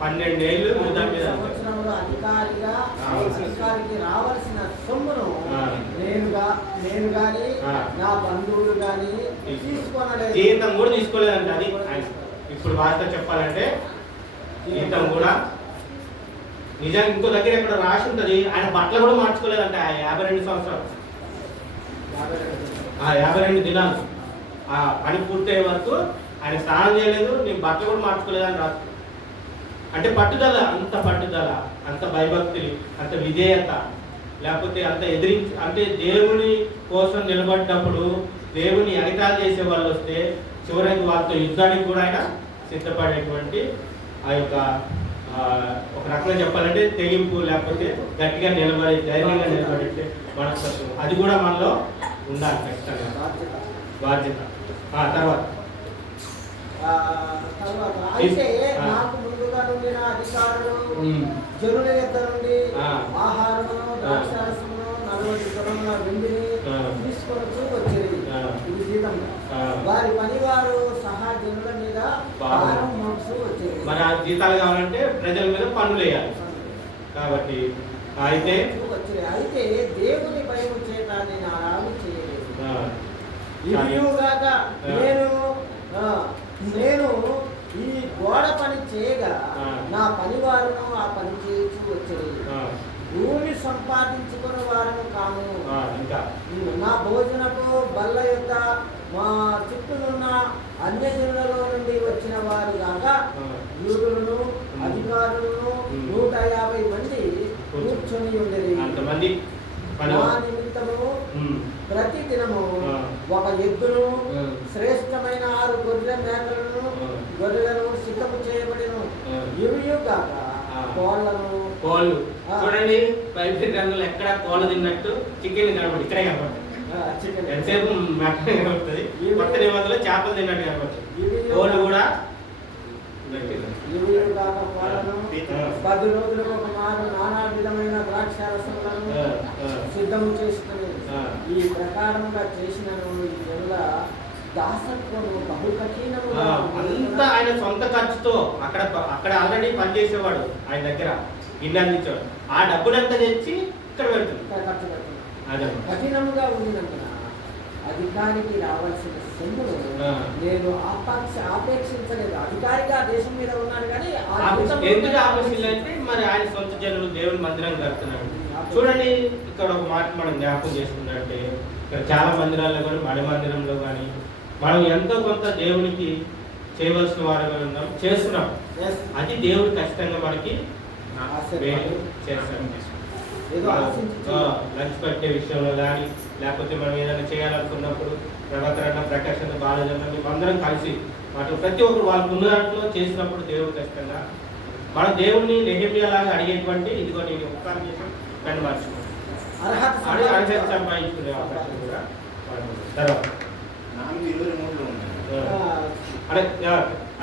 12 ఏళ్ళు సంవత్సరములు అధికారికి రావాల్సిన సొమ్మును నేను గాని నా బంధువులు గాని తీసుకోనలేదు. జీతం కూడా తీసుకోలేదండి. అది ఇప్పుడు వార్త చెప్పాలంటే జీతం కూడా నిజంగా ఇంకో దగ్గర ఇక్కడ రాసి ఉంటుంది, ఆయన బట్టలు కూడా మార్చుకోలేదంట ఆ 52 సంవత్సరాలు, ఆ 52 దినాలు ఆ పని పూర్తయ్యే వరకు ఆయన స్నానం చేయలేదు, నేను బట్టలు కూడా మార్చుకోలేదని రాసు. అంటే పట్టుదల, అంత పట్టుదల, అంత భయభక్తి, అంత విధేయత, లేకపోతే అంత ఎదిరించి, అంటే దేవుని కోసం నిలబడ్డప్పుడు దేవుని ఎగతాళి చేసే వాళ్ళు వస్తే చివరికి వాళ్ళతో యుద్ధానికి కూడా ఆయన సిద్ధపడేటువంటి ఆ యొక్క ఒక రకంగా చెప్పాలంటే తెగింపు, లేకపోతే గట్టిగా నిలబడి ధైర్యంగా నిలబడే మనస్తత్వం, అది కూడా మనలో ఉండాలి ఖచ్చితంగా, బాధ్యత. తర్వాత అయితే నాకు ముందుగా నుండిన అధికారులు జనుల యొద్ద నుండి ఆహారమును ద్రాక్షారసమును 40 తులముల వెండిని తీసుకొనొచ్చు వచ్చేది, ఇది జీతం. వారి పనివారు సహా జనుల మీద భారం మోపుతూ వచ్చేది. మరి ఆ జీతాలు కావాలంటే ప్రజల మీద పన్నులు వేయాలి కాబట్టి అయితే వచ్చేది. అయితే దేవుని భయం చేత నేను ఆరాధన చేయలేదు. ఇదిగాక నేను ఈ గోడ పని చేయగా నా పనివారును ఆ పని చేయొచ్చు వచ్చేది. భూమి సంపాదించుకున్న వారము కాము, నా భోజనపు బల్ల యొక్క మా చుట్టూనున్న అన్యజనులలో నుండి వచ్చిన వారు కాగా యూదులను అధికారులను 150 మంది కూర్చొని ఉండేది. నా నిమిత్తము ప్రతి దినము ఒక ఎద్దును శ్రేష్టమైన 6 గొర్రెలను సిద్ధము చేయబడిను. ఇవియు కాక కోళ్ళు చూడండి, బైబిల్ గ్రంథంలో ఎక్కడ కోళ్ళు తిన్నట్టు చికెన్ కనబడి ఇక్కడే కనబడుతుంది, ఎంతసేపు మటన్ కనబడుతుంది, కొత్త నిబంధనలో చేపలు తిన్నట్టు కనబడుతుంది, కోళ్ళు కూడా 10 రోజులకు ఒక మారు నానా విధమైన ద్రాక్షారసములను సిద్ధము చేసుకుని ఈ ప్రకారంగా చేసినను ఈ జనుల దాసత్వము బహు కఠినముగా అంతా ఆయన సొంత ఖర్చుతో అక్కడ ఆల్రెడీ పనిచేసేవాడు, ఆయన దగ్గర గిన్నె అందించేవాడు, ఆ డబ్బులంతా తెచ్చి ఇక్కడ పెడుతుంది, ఖర్చు పెడుతుంది. కఠినముగా ఉండినందున అధికారికి రావాల్సిన సొమ్మును నేను ఆపేక్షించలేదు. అధికారిగా దేశం మీద ఉన్నాను కానీ ఎందుకు ఆపేక్షించాలంటే మరి ఆయన సొంత జనులు దేవుని మందిరం కడుతున్నాడు. చూడండి ఇక్కడ ఒక మాట మనం జ్ఞాపకం చేసుకున్నట్టే, ఇక్కడ చాలా మందిరాల్లో కానీ మడి మందిరంలో కానీ మనం ఎంతో కొంత దేవునికి చేయవలసిన వారుగా ఉన్నాం, చేస్తున్నాం. అది దేవుడు ఖచ్చితంగా మనకి చేస్తాం. లంచ్ పెట్టే విషయంలో కానీ, లేకపోతే మనం ఏదైనా చేయాలనుకున్నప్పుడు ప్రభాకరణ, ప్రకాశం, బాలజన మేమందరం కలిసి ప్రతి ఒక్కరు వాళ్ళకు ఉన్న దాంట్లో చేసినప్పుడు దేవుడు ఖచ్చితంగా మన దేవుడిని నెహెమ్యాలాగా అడిగేటువంటి ఇదిగో నేను ఉపకారం చేసి కన్ను మార్చుకోండి అర్హత సంపాదించుకునే అవకాశం కూడా తర్వాత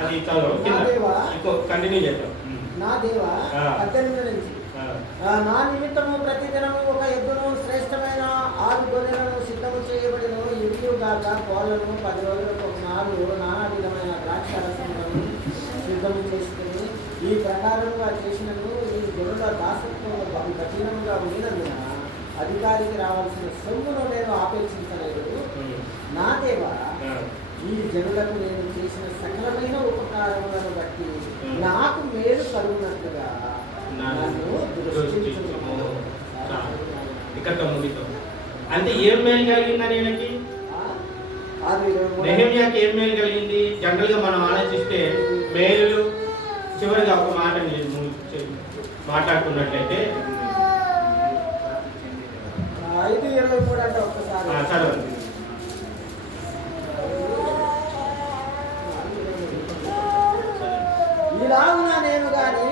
అది చదువు ఇంకో కంటిన్యూ చేద్దాం. నా దేవా 18 నుంచి నా నిమిత్తము ప్రతిదినము ఒక ఎద్దును శ్రేష్టమైన 6 గొర్రెలను సిద్ధము చేయబడిన ఇవిగాక కోళ్లను 10 రోజులకు ఒక నానా విధమైన ద్రాక్షారసములను సిద్ధము చేసుకుని ఈ ప్రకారంగా చేసినను ఈ గొర్రెల దాసత్వం బహు కఠినంగా ఉండినందున అధికారికి రావాల్సిన సొమ్మును నేను ఆపేక్షించలేదు. నా దేవా ఈ జనులకు నేను చేసిన సకలమైన ఉపకారములను బట్టి నాకు మేలు కలుగునట్లుగా అంటే ఏం మేలు కలిగిందని ఈయనకి, నెహెమ్యాకి ఏం మేలు కలిగింది? జనరల్ గా మనం ఆలోచిస్తే మేలు చివరిగా ఒక మాట మాట్లాడుకున్నట్లయితే 5:23 అంటే ఒక్కసారి చదవండి. ఇలాగున నేను గాని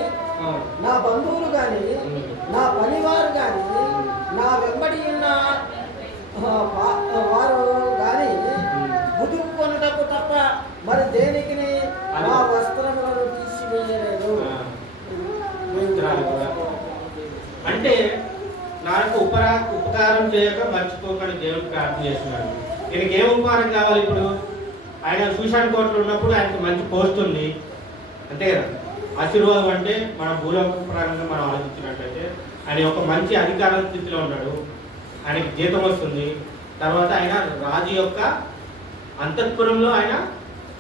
నా బంధువులు గాని నా పనివారు గాని నా వెంబడి ఉన్న వారు గాని బుదుకొనుటకు తప్ప మరి దేనికి నా వస్త్రములను తీసివేయలేదు. అంటే నాకు ఉపకారం చేయక మర్చిపోకని దేవుడు ప్రార్థన చేస్తున్నాడు. ఈయనకి ఏం ఉపకారం కావాలి? ఇప్పుడు ఆయన సూషాన్ కోటలో ఉన్నప్పుడు ఆయనకు మంచి పోస్ట్ ఉంది అంతే కదా. ఆశీర్వాదం అంటే మన భూలోకంగా మనం ఆలోచించినట్లయితే ఆయన ఒక మంచి అధికార స్థితిలో ఉన్నాడు, ఆయనకి జీతం వస్తుంది. తర్వాత ఆయన రాజు యొక్క అంతఃపురంలో ఆయన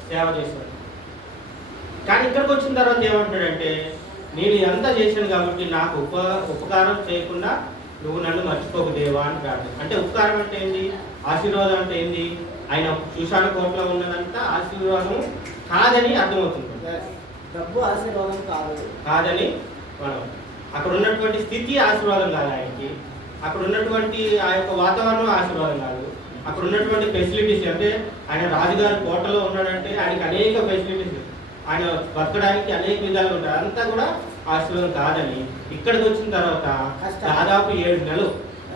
సేవ చేశాడు. కానీ ఇక్కడికి వచ్చిన తర్వాత ఏమంటాడంటే నేను ఇదంతా చేశాను కాబట్టి నాకు ఉపకారం చేయకుండా నువ్వు నన్ను మర్చిపోకు దేవా అని ప్రార్థన. అంటే ఉపకారం అంటే ఏంది, ఆశీర్వాదం అంటే ఏంది, ఆయన సుశాన కోటలో ఉన్నదంతా ఆశీర్వాదం కాదని అర్థమవుతుంది. డబ్బు ఆశీర్వాదం కాదని మనం అక్కడ ఉన్నటువంటి స్థితి ఆశీర్వాదం కాదు ఆయనకి, అక్కడ ఉన్నటువంటి ఆ యొక్క వాతావరణం ఆశీర్వాదం కాదు, అక్కడ ఉన్నటువంటి ఫెసిలిటీస్ అంటే ఆయన రాజుగారి కోటలో ఉన్నాడంటే ఆయనకి అనేక ఫెసిలిటీస్, ఆయన బతకడానికి అనేక విధాలు ఉంటాయి, అంతా కూడా ఆశీర్వాదం కాదని ఇక్కడికి వచ్చిన తర్వాత దాదాపు 7 నెలలు,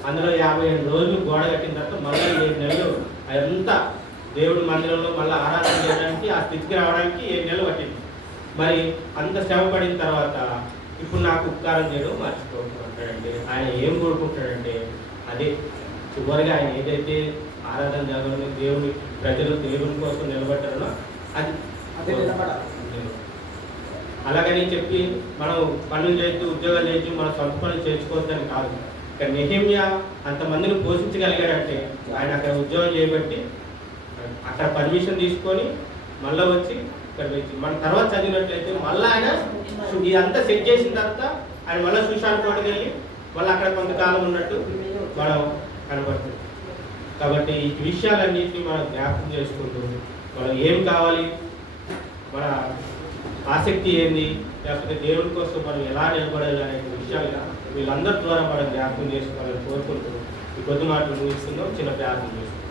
అందులో 57 రోజులు గోడ కట్టిన తర్వాత మళ్ళీ 7 నెలలు అదంతా దేవుడి మందిరంలో మళ్ళీ ఆరాధన చేయడానికి ఆ స్థితికి రావడానికి 7 నెలలు పట్టింది. మరి అంత శ్రమ పడిన తర్వాత ఇప్పుడు నాకు ఉపకారం చేయడం మర్చిపోకుంటాడంటే ఆయన ఏం కోరుకుంటాడంటే అదే చివరిగా ఆయన ఏదైతే ఆరాధన జరగడం దేవుని ప్రజలు దేవుని కోసం నిలబడ్డారో అది అలాగని చెప్పి మనం పనులు చేయొచ్చు, ఉద్యోగాలు చేయొచ్చు, మనం సొంత పనులు చేసుకోవద్దని కాదు. ఇక్కడ నెహెమ్యా అంతమందిని పోషించగలిగాడంటే ఆయన అక్కడ ఉద్యోగం చేయబట్టి అక్కడ పర్మిషన్ తీసుకొని మళ్ళీ వచ్చి ఇక్కడ వచ్చి మన తర్వాత చదివినట్లయితే మళ్ళీ ఆయన ఇదంతా సెట్ చేసిన తర్వాత ఆయన మళ్ళీ సుశాంత్ కోటకి వెళ్ళి మళ్ళీ అక్కడ కొంతకాలం ఉన్నట్టు మనం కనబడుతుంది. కాబట్టి ఈ విషయాలన్నింటినీ మనం జ్ఞాపకం చేసుకుంటూ మనం ఏం కావాలి, మన ఆసక్తి ఏంది, లేకపోతే దేవుడి కోసం మనం ఎలా నిలబడాలి అనే విషయాలుగా వీళ్ళందరి ద్వారా మనం జ్ఞాపకం చేసుకోవాలని కోరుకుంటూ ఈ కొద్ది మాటలు ముగిస్తున్నాం. చిన్న ప్రార్థన చేస్తున్నాం.